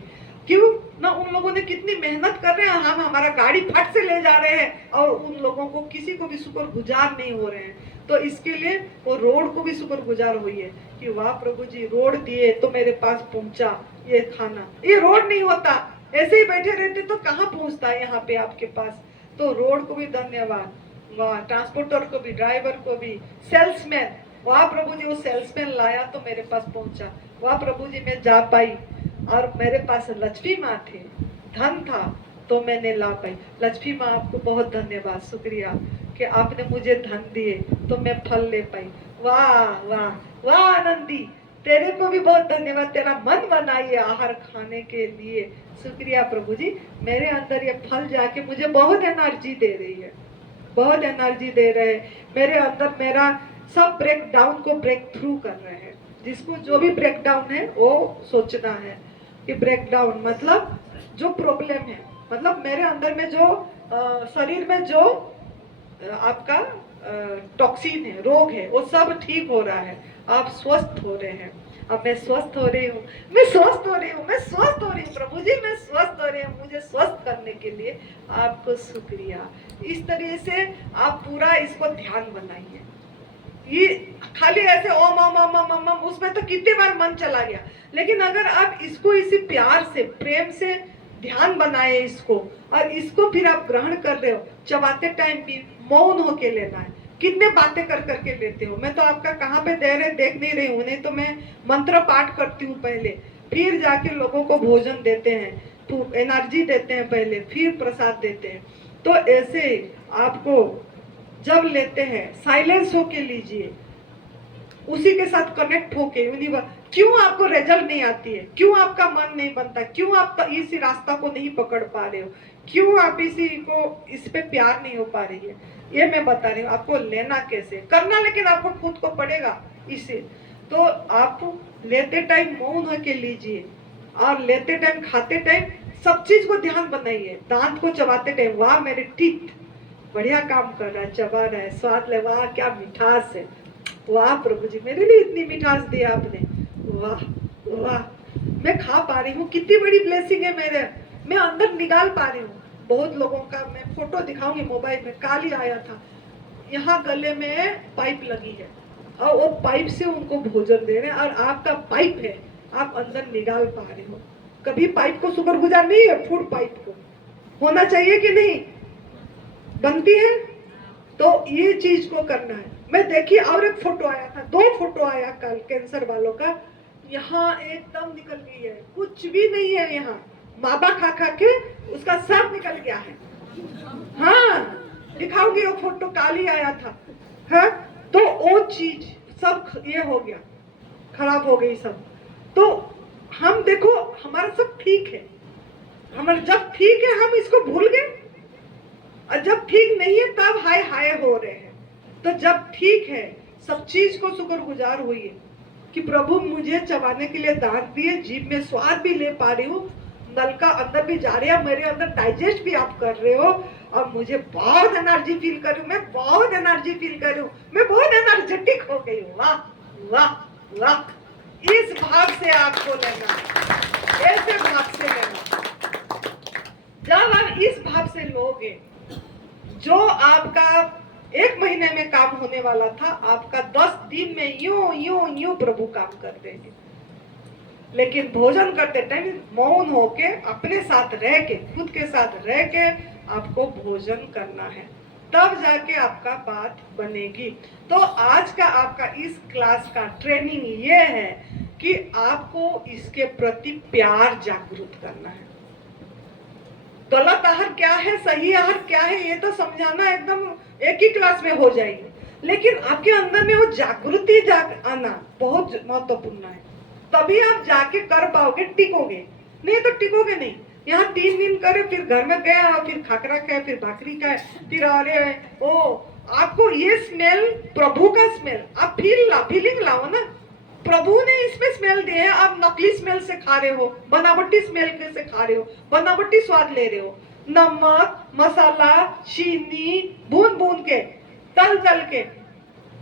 क्यों ना, उन लोगों ने कितनी मेहनत कर रहे हैं, हम हमारा गाड़ी फट से ले जा रहे हैं, और उन लोगों को किसी को भी शुक्रगुजार नहीं हो रहे हैं। तो इसके लिए वो रोड को भी शुक्रगुजार हुई है कि वाह प्रभु जी, रोड दिए तो मेरे पास पहुंचा ये खाना। ये रोड नहीं होता, ऐसे ही बैठे रहते तो कहाँ पहुंचता है यहाँ पे आपके पास। तो रोड को भी धन्यवाद, वाह, ट्रांसपोर्टर को भी, ड्राइवर को भी, सेल्समैन, वाह प्रभु जी, वो सेल्समैन लाया तो मेरे पास पहुंचा। वाह प्रभु जी, मैं जा पाई और मेरे पास लक्ष्मी माँ थे, धन था तो मैंने ला पाई। लक्ष्मी माँ, आपको बहुत धन्यवाद, शुक्रिया कि आपने मुझे धन दिए तो मैं फल ले पाई। वाह वाह वाह आनंदी, तेरे को भी बहुत धन्यवाद, तेरा मन बना ये आहार खाने के लिए। शुक्रिया प्रभु जी, मेरे अंदर ये फल जाके मुझे बहुत एनर्जी दे रही है, बहुत एनर्जी दे रहे हैं। मेरे अंदर मेरा सब ब्रेक डाउन को ब्रेक थ्रू कर रहे हैं। जिसको जो भी ब्रेक डाउन है वो सोचना है कि ब्रेक डाउन मतलब जो प्रॉब्लम है, मतलब मेरे अंदर में जो शरीर में जो आपका टॉक्सिन है, रोग है, वो सब ठीक हो रहा है, आप स्वस्थ हो रहे हैं। अब मैं स्वस्थ हो रही हूँ, मैं स्वस्थ हो रही हूँ, मैं स्वस्थ हो रही हूँ प्रभु जी, मैं स्वस्थ हो रही हूँ। मुझे स्वस्थ करने के लिए आपको शुक्रिया। इस तरह से आप पूरा इसको ध्यान बनाइए। ये खाली ऐसे ओम ओम ओम ओम ओम, उसमें तो कितने बार मन चला गया। लेकिन अगर आप इसको इसी प्यार से, प्रेम से ध्यान बनाए इसको, और इसको फिर आप ग्रहण कर रहे हो, चबाते टाइम भी मौन होके लेना है। कितने बातें कर करके लेते हो, मैं तो आपका कहाँ पे दे रहे देख नहीं रही हूँ, नहीं तो मैं मंत्र पाठ करती हूँ पहले, फिर जाके लोगों को भोजन देते हैं, तो एनर्जी देते हैं पहले, फिर प्रसाद देते हैं। तो ऐसे आपको जब लेते हैं साइलेंस होके लीजिए, उसी के साथ कनेक्ट होके। क्यों आपको रिजल्ट नहीं आती है, क्यों आपका मन नहीं बनता, क्यों आप इस रास्ता को नहीं पकड़ पा रहे हो, क्यों आप इसी को, इस पे प्यार नहीं हो पा रही है, ये मैं बता रही हूँ आपको लेना कैसे करना। लेकिन आपको खुद को पड़ेगा इसे। तो आप लेते टाइम मौन होके लीजिए, और लेते टाइम, खाते टाइम सब चीज को ध्यान बनाइए। दांत को चबाते टाइम, वाह मेरे टीथ बढ़िया काम कर रहा है, चबा रहा है, स्वाद ले, वाह क्या मिठास है, वाह प्रभु जी मेरे लिए इतनी मिठास दी आपने, वाह वाह, मैं खा पा रही हूँ, कितनी बड़ी ब्लेसिंग है मेरे, मैं अंदर निकाल पा रही हूँ। बहुत लोगों का मैं फोटो दिखाऊंगी मोबाइल में, काल ही आया था, यहाँ गले में पाइप लगी है और वो पाइप से उनको भोजन दे रहे हैं, और आपका पाइप है, आप अंदर निकाल पा रहे हो। कभी पाइप को शुक्रगुजार नहीं है, फूड पाइप को होना चाहिए कि नहीं, बनती है। तो ये चीज को करना है। मैं देखिए और एक फोटो आया था, 2 फोटो आया कल कैंसर वालों का, यहाँ एकदम निकल गई है, कुछ भी नहीं है यहाँ, माबा खा खा के उसका सब निकल गया है। हाँ दिखाऊंगी वो फोटो, काल ही आया था। हाँ तो वो चीज सब ये हो गया, खराब हो गई सब। तो हम देखो हमारा सब ठीक है, हमारा जब ठीक है हम इसको भूल गए, और जब ठीक नहीं है तब हाय हाय हो रहे हैं। तो जब ठीक है सब चीज को शुक्रगुजार हुई कि प्रभु मुझे चबाने के लिए दांत दिए, जीभ में स्वाद भी ले पा रही हूँ, नल का अंदर भी जा रही है, मेरे अंदर डाइजेस्ट भी आप कर रहे हो, और मुझे बहुत एनर्जी फील कर रही हूँ, मैं बहुत एनर्जी फील कर रही हूँ, मैं बहुत एनर्जेटिक हो गई हूँ। वाह वाह वाह, इस भाव से आपको लेना, ऐसे भाव से लेना। जब आप इस भाव से लोगे, जो आपका 1 महीने में काम होने वाला था, आपका 10 दिन में यूं यूं यूं प्रभु काम कर देंगे। लेकिन भोजन करते टाइम मौन होके, अपने साथ रह के, खुद के साथ रह के आपको भोजन करना है, तब जाके आपका बात बनेगी। तो आज का आपका इस क्लास का ट्रेनिंग ये है कि आपको इसके प्रति प्यार जागरूक करना है। गलत आहार क्या है, सही आहार क्या है, ये तो समझाना एकदम एक ही क्लास में हो जाएगी, लेकिन आपके अंदर में वो जागृति आना बहुत महत्वपूर्ण है। तभी आप जाके कर पाओगे, टिकोगे, नहीं तो टिकोगे नहीं। यहाँ 3 दिन करे, फिर घर में गया, फिर खाकरा खाए, फिर भाकरी खाए, फिर अरे ओ, आपको ये स्मेल, प्रभु का स्मेल आप फीलिंग लाओ ना। प्रभु ने इसमें स्मेल दिए है, आप नकली स्मेल से खा रहे हो, बनावटी स्मेल से खा रहे हो, बनावटी स्वाद ले रहे हो, नमक मसाला चीनी भून भून के, तल तल के,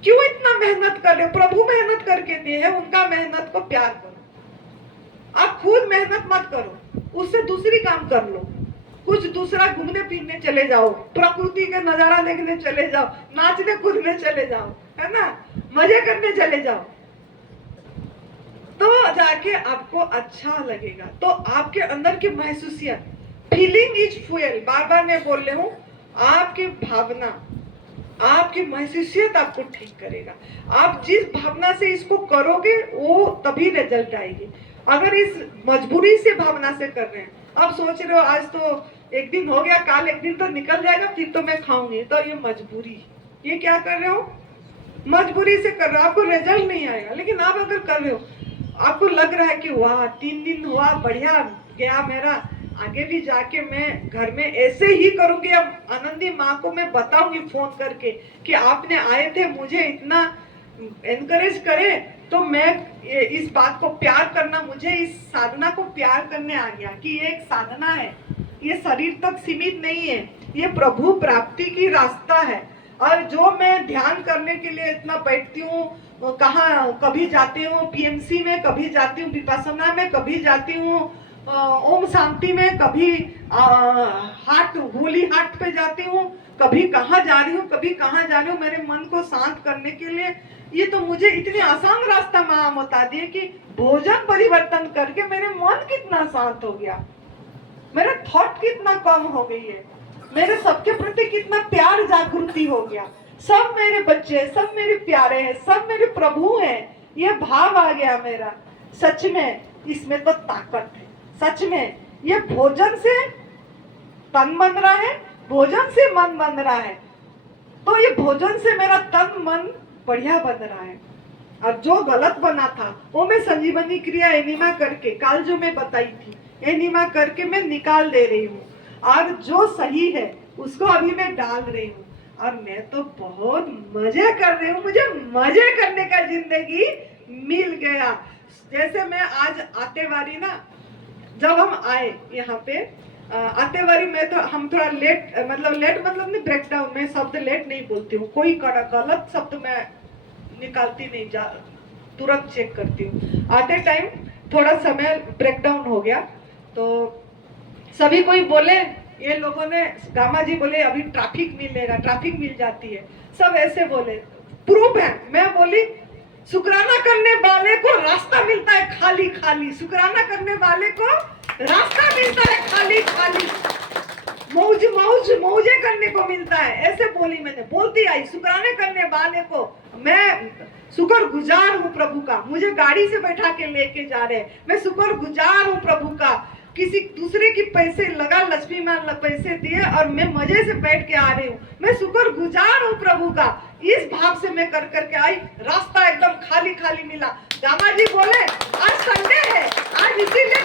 क्यों इतना मेहनत कर रहे हो। प्रभु मेहनत करके दिए है, उनका मेहनत को प्यार करो। आप खुद मेहनत मत करो, उससे दूसरी काम कर लो, कुछ दूसरा घूमने फिरने चले जाओ, प्रकृति के नजारा देखने चले जाओ, नाचने कूदने चले जाओ, है ना, मजे करने चले जाओ, तो जाके आपको अच्छा लगेगा। तो आपके अंदर की महसूसियत, फीलिंग इज फ्यूल, बार बार मैं बोल रही हूँ, आपकी भावना आपकी महसूसियत आपको ठीक करेगा। आप जिस भावना से इसको करोगे वो तभी रिजल्ट आएगी। अगर इस मजबूरी से भावना से कर रहे हैं, अब सोच रहे हो आज तो एक दिन हो गया, काल एक दिन तो निकल जाएगा, फिर तो मैं खाऊंगी, तो ये मजबूरी, ये क्या कर रहे हो, मजबूरी से कर रहे हो, आपको रिजल्ट नहीं आएगा। लेकिन आप अगर कर रहे हो, आपको लग रहा है कि वाह 3 दिन हुआ, बढ़िया गया मेरा, आगे भी जाके मैं घर में ऐसे ही करूंगी। अब आनंदी माँ को मैं बताऊंगी फोन करके कि आपने आए थे, मुझे इतना एनकरेज करे, तो मैं इस बात को प्यार करना, मुझे इस साधना को प्यार करने आ गया कि ये एक साधना है, ये शरीर तक सीमित नहीं है, ये प्रभु प्राप्ति की रास्ता है। और जो मैं ध्यान करने के लिए इतना बैठती हूँ, कहाँ कभी जाती हूँ पीएमसी में, कभी जाती हूँ विपස්සना में, कभी जाती हूँ ओम शांति में, कभी हाट होली हाट पे जाती हूँ, कभी कहाँ जा रही हूँ, कभी कहाँ जा रही हूँ मेरे मन को शांत करने के लिए। ये तो मुझे इतनी आसान रास्ता माँ बता दिए कि भोजन परिवर्तन करके मेरे मन कितना शांत हो गया, मेरा थॉट कितना कम हो गई है, मेरे सबके प्रति कितना प्यार जागृति हो गया। सब मेरे बच्चे, सब मेरे प्यारे हैं, सब मेरे प्रभु हैं, ये भाव आ गया मेरा। सच में इसमें तो ताकत है, सच में ये भोजन से तन बन रहा है, भोजन से मन बन रहा है, तो ये भोजन से मेरा तन मन बढ़िया बन रहा है। और जो गलत बना था वो मैं संजीवनी क्रिया एनिमा करके, काल जो मैं बताई थी, एनिमा करके मैं निकाल दे रही हूँ, और जो सही है उसको अभी मैं डाल रही हूँ, और मैं तो बहुत मजे कर रही हूँ। मुझे मजे करने का जिंदगी मिल गया। जैसे मैं आज आतेवारी ना, जब हम आए यहाँ पे आतेवारी में, तो हम थोड़ा लेट मतलब नहीं, ब्रेक डाउन, मैं शब्द लेट नहीं बोलती हूँ, कोई गलत शब्द मैं निकालती नहीं, जा तुरंत चेक करती हूँ। आते टाइम थोड़ा समय ब्रेक डाउन हो गया, तो सभी कोई बोले, ये लोगों ने, गामा जी बोले अभी ट्रैफिक मिलेगा, ट्रैफिक मिल जाती है, सब ऐसे बोले, प्रूफ है। मैं बोली शुक्राना करने वाले को रास्ता मिलता है खाली खाली, शुक्राना करने वाले को रास्ता मिलता है खाली खाली, मौजे करने को मिलता है, ऐसे बोली मैंने, बोलती आई। शुक्राने करने वाले को मैं शुक्र गुजार हूँ प्रभु का, मुझे गाड़ी से बैठा के लेके जा रहे हैं, मैं शुक्र गुजार हूँ प्रभु का, किसी दूसरे की पैसे लगा, लक्ष्मी माँ पैसे दिए और मैं मजे से बैठ के आ रही हूँ, मैं शुक्र गुजार हूँ प्रभु का। इस भाव से मैं कर करके आई, रास्ता एकदम खाली खाली मिला। दामा जी बोले आज संडे है, आज इसीलिए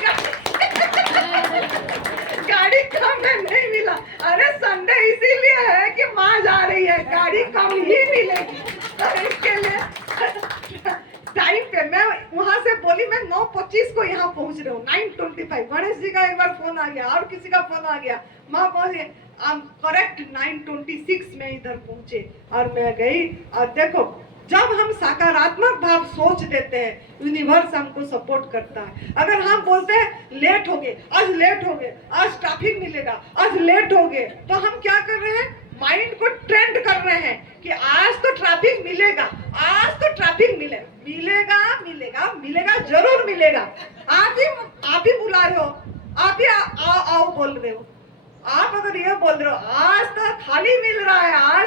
गाड़ी कम नहीं मिला। अरे संडे इसीलिए है कि माँ जा रही है, गाड़ी कम ही मिलेगी, तो इसके लिए टाइम पे मैं वहां से बोली, मैं 9:25 को यहाँ पहुंच रही हूँ, 9:25। गणेश जी का एक बार फोन आ गया और किसी का फोन आ गया, माँ पहुंचे, करेक्ट 9:26 में इधर पहुंचे और मैं गई। और देखो, जब हम सकारात्मक भाव सोच देते हैं, यूनिवर्स हमको सपोर्ट करता है। अगर हम बोलते हैं लेट हो गए, आज लेट हो गए, आज ट्रैफिक मिलेगा, आज लेट हो गए, तो हम क्या कर रहे हैं, माइंड को ट्रेंड कर रहे हैं कि आज तो ट्रैफिक मिलेगा, आज तो ट्रैफिक मिलेगा, जरूर मिलेगा। आप ही बुला रहे हो, आप ही आओ बोल रहे हो। आप अगर ये बोल रहे हो आज तो खाली मिल रहा है, आज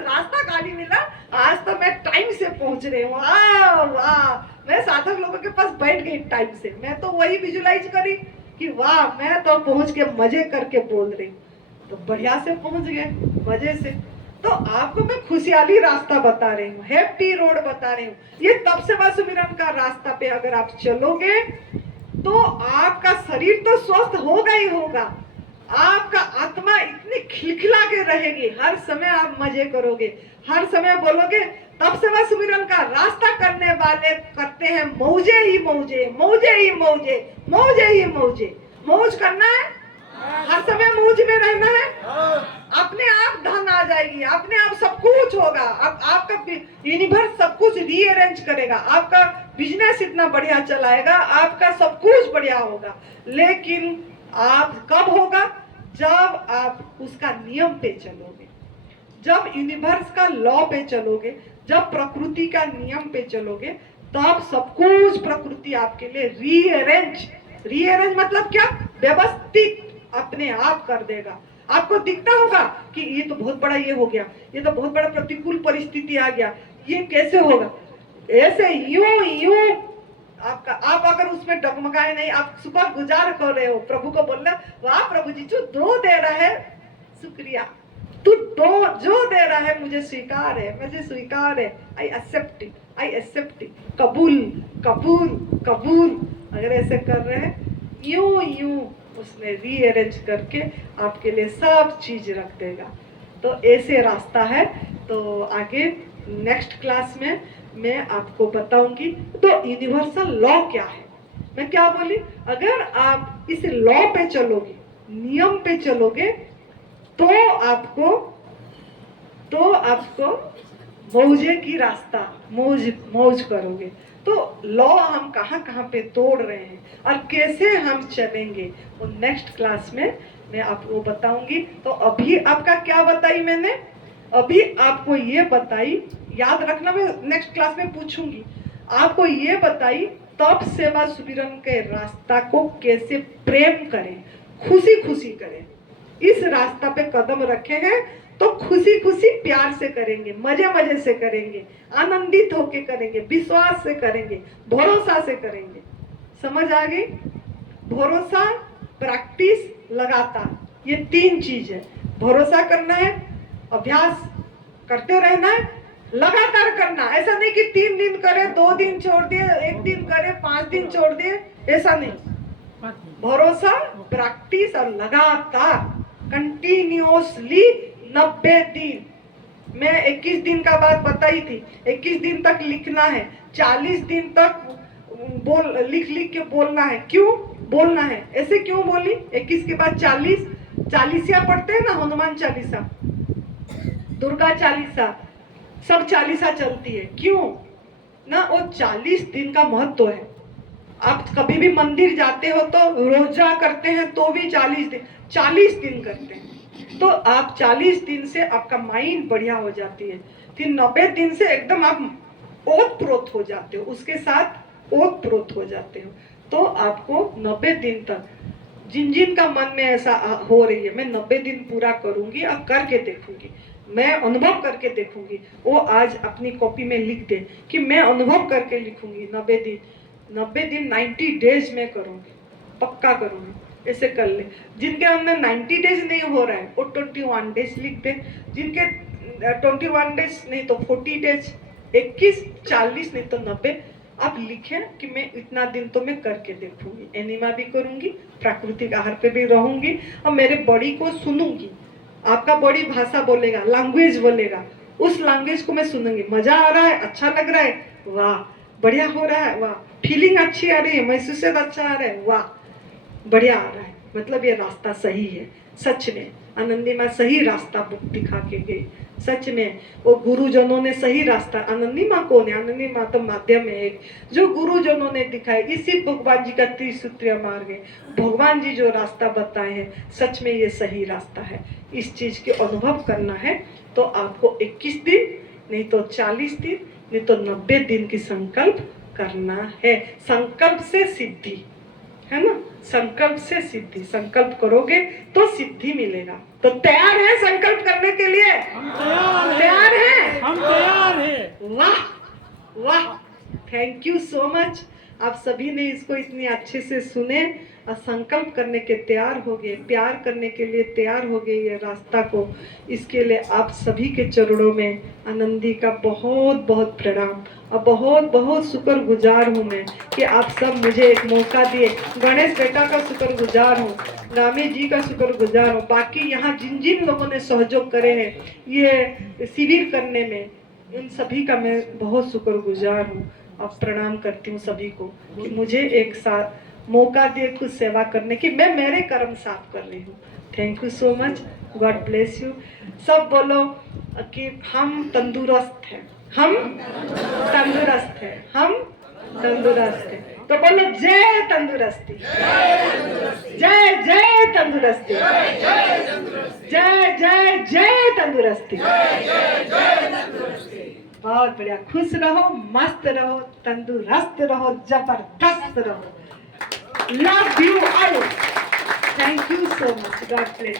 रास्ता खाली मिल रहा है, आज तो मैं टाइम से पहुंच रही हूँ, वाह, मैं साधक लोगों के पास बैठ गई टाइम से, मैं तो वही विजुलाइज करी कि वाह मैं तो पहुंच के मजे करके बोल रही हूँ, तो बढ़िया से पहुंच गए मजे से। तो आपको मैं खुशहाली रास्ता बता रही हूँ, हैप्पी रोड बता रही हूँ। ये तप सेवा सुमिरन का रास्ता पे अगर आप चलोगे तो आपका शरीर तो स्वस्थ होगा ही होगा, आपका आत्मा इतनी खिलखिला के रहेगी, हर समय आप मजे करोगे, हर समय बोलोगे। तप सेवा सुमिरन का रास्ता करने वाले करते हैं मौजे ही मौजे, मौजे ही मौजे, मौजे ही मौजे। मौज करना है, हर समय मौज में रहना है, अपने आप धन आ जाएगी, अपने आप सब कुछ होगा। अब आपका यूनिवर्स सब कुछ रीअरेंज करेगा, आपका बिजनेस इतना बढ़िया चलाएगा, आपका सब कुछ बढ़िया होगा। लेकिन आप कब होगा, जब आप उसका नियम पे चलोगे, जब यूनिवर्स का लॉ पे चलोगे, जब प्रकृति का नियम पे चलोगे, तब सब कुछ प्रकृति आपके लिए रीअरेंज मतलब क्या, व्यवस्थित अपने आप कर देगा। आपको दिखता होगा कि ये तो बहुत बड़ा ये हो गया, ये तो बहुत बड़ा प्रतिकूल परिस्थिति आ गया, ये कैसे होगा। ऐसे यूं यूं आपका, आप अगर उसमें डगमगाए नहीं, आप सुबह गुजार कर रहे हो, प्रभु को बोलना, वाह प्रभु जी जो दो दे रहा है शुक्रिया, तू दो जो दे रहा है मुझे स्वीकार है, मुझे स्वीकार है, I accept it, I accept it, कबूल कबूल कबूल। अगर ऐसे कर रहे हैं यूं यूं उसने रीअरेंज करके आपके लिए सब चीज रख देगा। तो ऐसे रास्ता है। तो आगे नेक्स्ट क्लास में मैं आपको बताऊंगी तो यूनिवर्सल लॉ क्या है। मैं क्या बोली, अगर आप इस लॉ पे चलोगे, नियम पे चलोगे, तो आपको मौजे की रास्ता, मौज मौज करोगे। तो लॉ हम कहाँ कहाँ पे तोड़ रहे हैं और कैसे हम चलेंगे, वो नेक्स्ट क्लास में मैं आपको बताऊंगी। तो अभी आपका क्या बताई मैंने, अभी आपको ये बताई, याद रखना मैं नेक्स्ट क्लास में पूछूंगी, आपको ये बताई तप सेवा सुमिरन के रास्ता को कैसे प्रेम करें, खुशी खुशी करें। इस रास्ता पे कदम रखे हैं तो खुशी खुशी प्यार से करेंगे, मजे मजे से करेंगे, आनंदित होके करेंगे, विश्वास से करेंगे, भरोसा से करेंगे। समझ आ गई। भरोसा, प्रैक्टिस, लगातार, ये तीन चीज है। भरोसा करना है, अभ्यास करते रहना है, लगातार करना। ऐसा नहीं कि 3 दिन करे, 2 दिन छोड़ दिए, 1 दिन करे, 5 दिन छोड़ दिए, ऐसा नहीं। भरोसा, प्रैक्टिस और लगातार, कंटिन्यूअसली 90 दिन। मैं 21 दिन का बात बताई थी, 21 दिन तक लिखना है, 40 दिन तक लिख लिख के बोलना है। क्यों बोलना है, ऐसे क्यों बोली, 21 के बाद 40 चालीसिया पढ़ते हैं ना, हनुमान चालीसा, दुर्गा चालीसा, सब चालीसा चलती है। क्यों ना, वो 40 दिन का महत्व है। आप कभी भी मंदिर जाते हो तो रोजा करते हैं तो भी 40 दिन करते हैं। तो आप 40 दिन से आपका माइंड बढ़िया हो जाती है, फिर 90 दिन से एकदम आप ओत प्रोत हो जाते हो, उसके साथ ओत प्रोत हो जाते हो। तो आपको 90 दिन तक, जिन जिन का मन में ऐसा हो रही है, मैं 90 दिन पूरा करूंगी और करके देखूंगी, मैं अनुभव करके देखूंगी, वो आज अपनी कॉपी में लिख दे कि मैं अनुभव करके लिखूंगी। 90 दिन 90 डेज में करूंगी, पक्का करूंगी। ऐसे कर ले। जिनके अंदर 90 डेज नहीं हो रहा है वो 21 डेज लिख दे, जिनके 21 डेज नहीं तो 40 डेज, 21, 40 नहीं तो 90 आप लिखें कि मैं इतना दिन तो मैं करके देखूंगी, एनिमा भी करूंगी, प्राकृतिक आहार पे भी रहूंगी और मेरे बॉडी को सुनूंगी। आपका बॉडी भाषा बोलेगा, लैंग्वेज बोलेगा, उस लैंग्वेज को मैं सुनूंगी। मजा आ रहा है, अच्छा लग रहा है, वाह बढ़िया हो रहा है, वाह फीलिंग अच्छी आ रही है, महसूस अच्छा आ रहा है, वाह बढ़िया आ रहा है, मतलब ये रास्ता सही है। सच में आनंदी माँ सही रास्ता बुक दिखा के गई, सच में वो गुरुजनों ने सही रास्ता, आनंदी माँ कौन है, आनंदी माँ तो माध्यम है एक, जो गुरुजनों ने दिखाए, इसी भगवान जी का त्रिसूत्रीय मार्ग है, भगवान जी जो रास्ता बताए हैं, सच में ये सही रास्ता है। इस चीज के अनुभव करना है तो आपको 21 दिन नहीं तो 40 दिन नहीं तो 90 दिन की संकल्प करना है। संकल्प से सिद्धि है ना, संकल्प से सिद्धि, संकल्प करोगे तो सिद्धि मिलेगा। तो तैयार है संकल्प करने के लिए, हम तैयार हैं, तैयार है, हम तैयार हैं। वाह वाह, थैंक यू सो मच। आप सभी ने इसको इतनी अच्छे से सुने और संकल्प करने के तैयार हो गए, प्यार करने के लिए तैयार हो गए ये रास्ता को। इसके लिए आप सभी के चरणों में आनंदी का बहुत बहुत प्रणाम और बहुत बहुत शुक्रगुजार हूँ मैं कि आप सब मुझे एक मौका दिए। गणेश बेटा का शुक्रगुजार हूँ, रामी जी का शुक्रगुजार हूँ, बाकी यहाँ जिन जिन लोगों ने सहयोग करे हैं ये शिविर करने में, उन सभी का मैं बहुत शुक्रगुजार हूँ और प्रणाम करती हूँ सभी को कि मुझे एक साथ मौका दिए कुछ सेवा करने की, मैं मेरे कर्म साफ कर रही हूँ। Thank you so much, God bless you. सब बोलो कि हम तंदुरुस्त हैं, हम तंदुरुस्त हैं, हम तंदुरुस्त हैं। तो बोलो जय तंदुरुस्ती, जय जय तंदुरुस्ती, जय जय जय तंदुरुस्ती। बहुत बढ़िया, खुश रहो, मस्त रहो, तंदुरुस्त रहो, जबरदस्त रहो। Love you all. Thank you so much. God bless.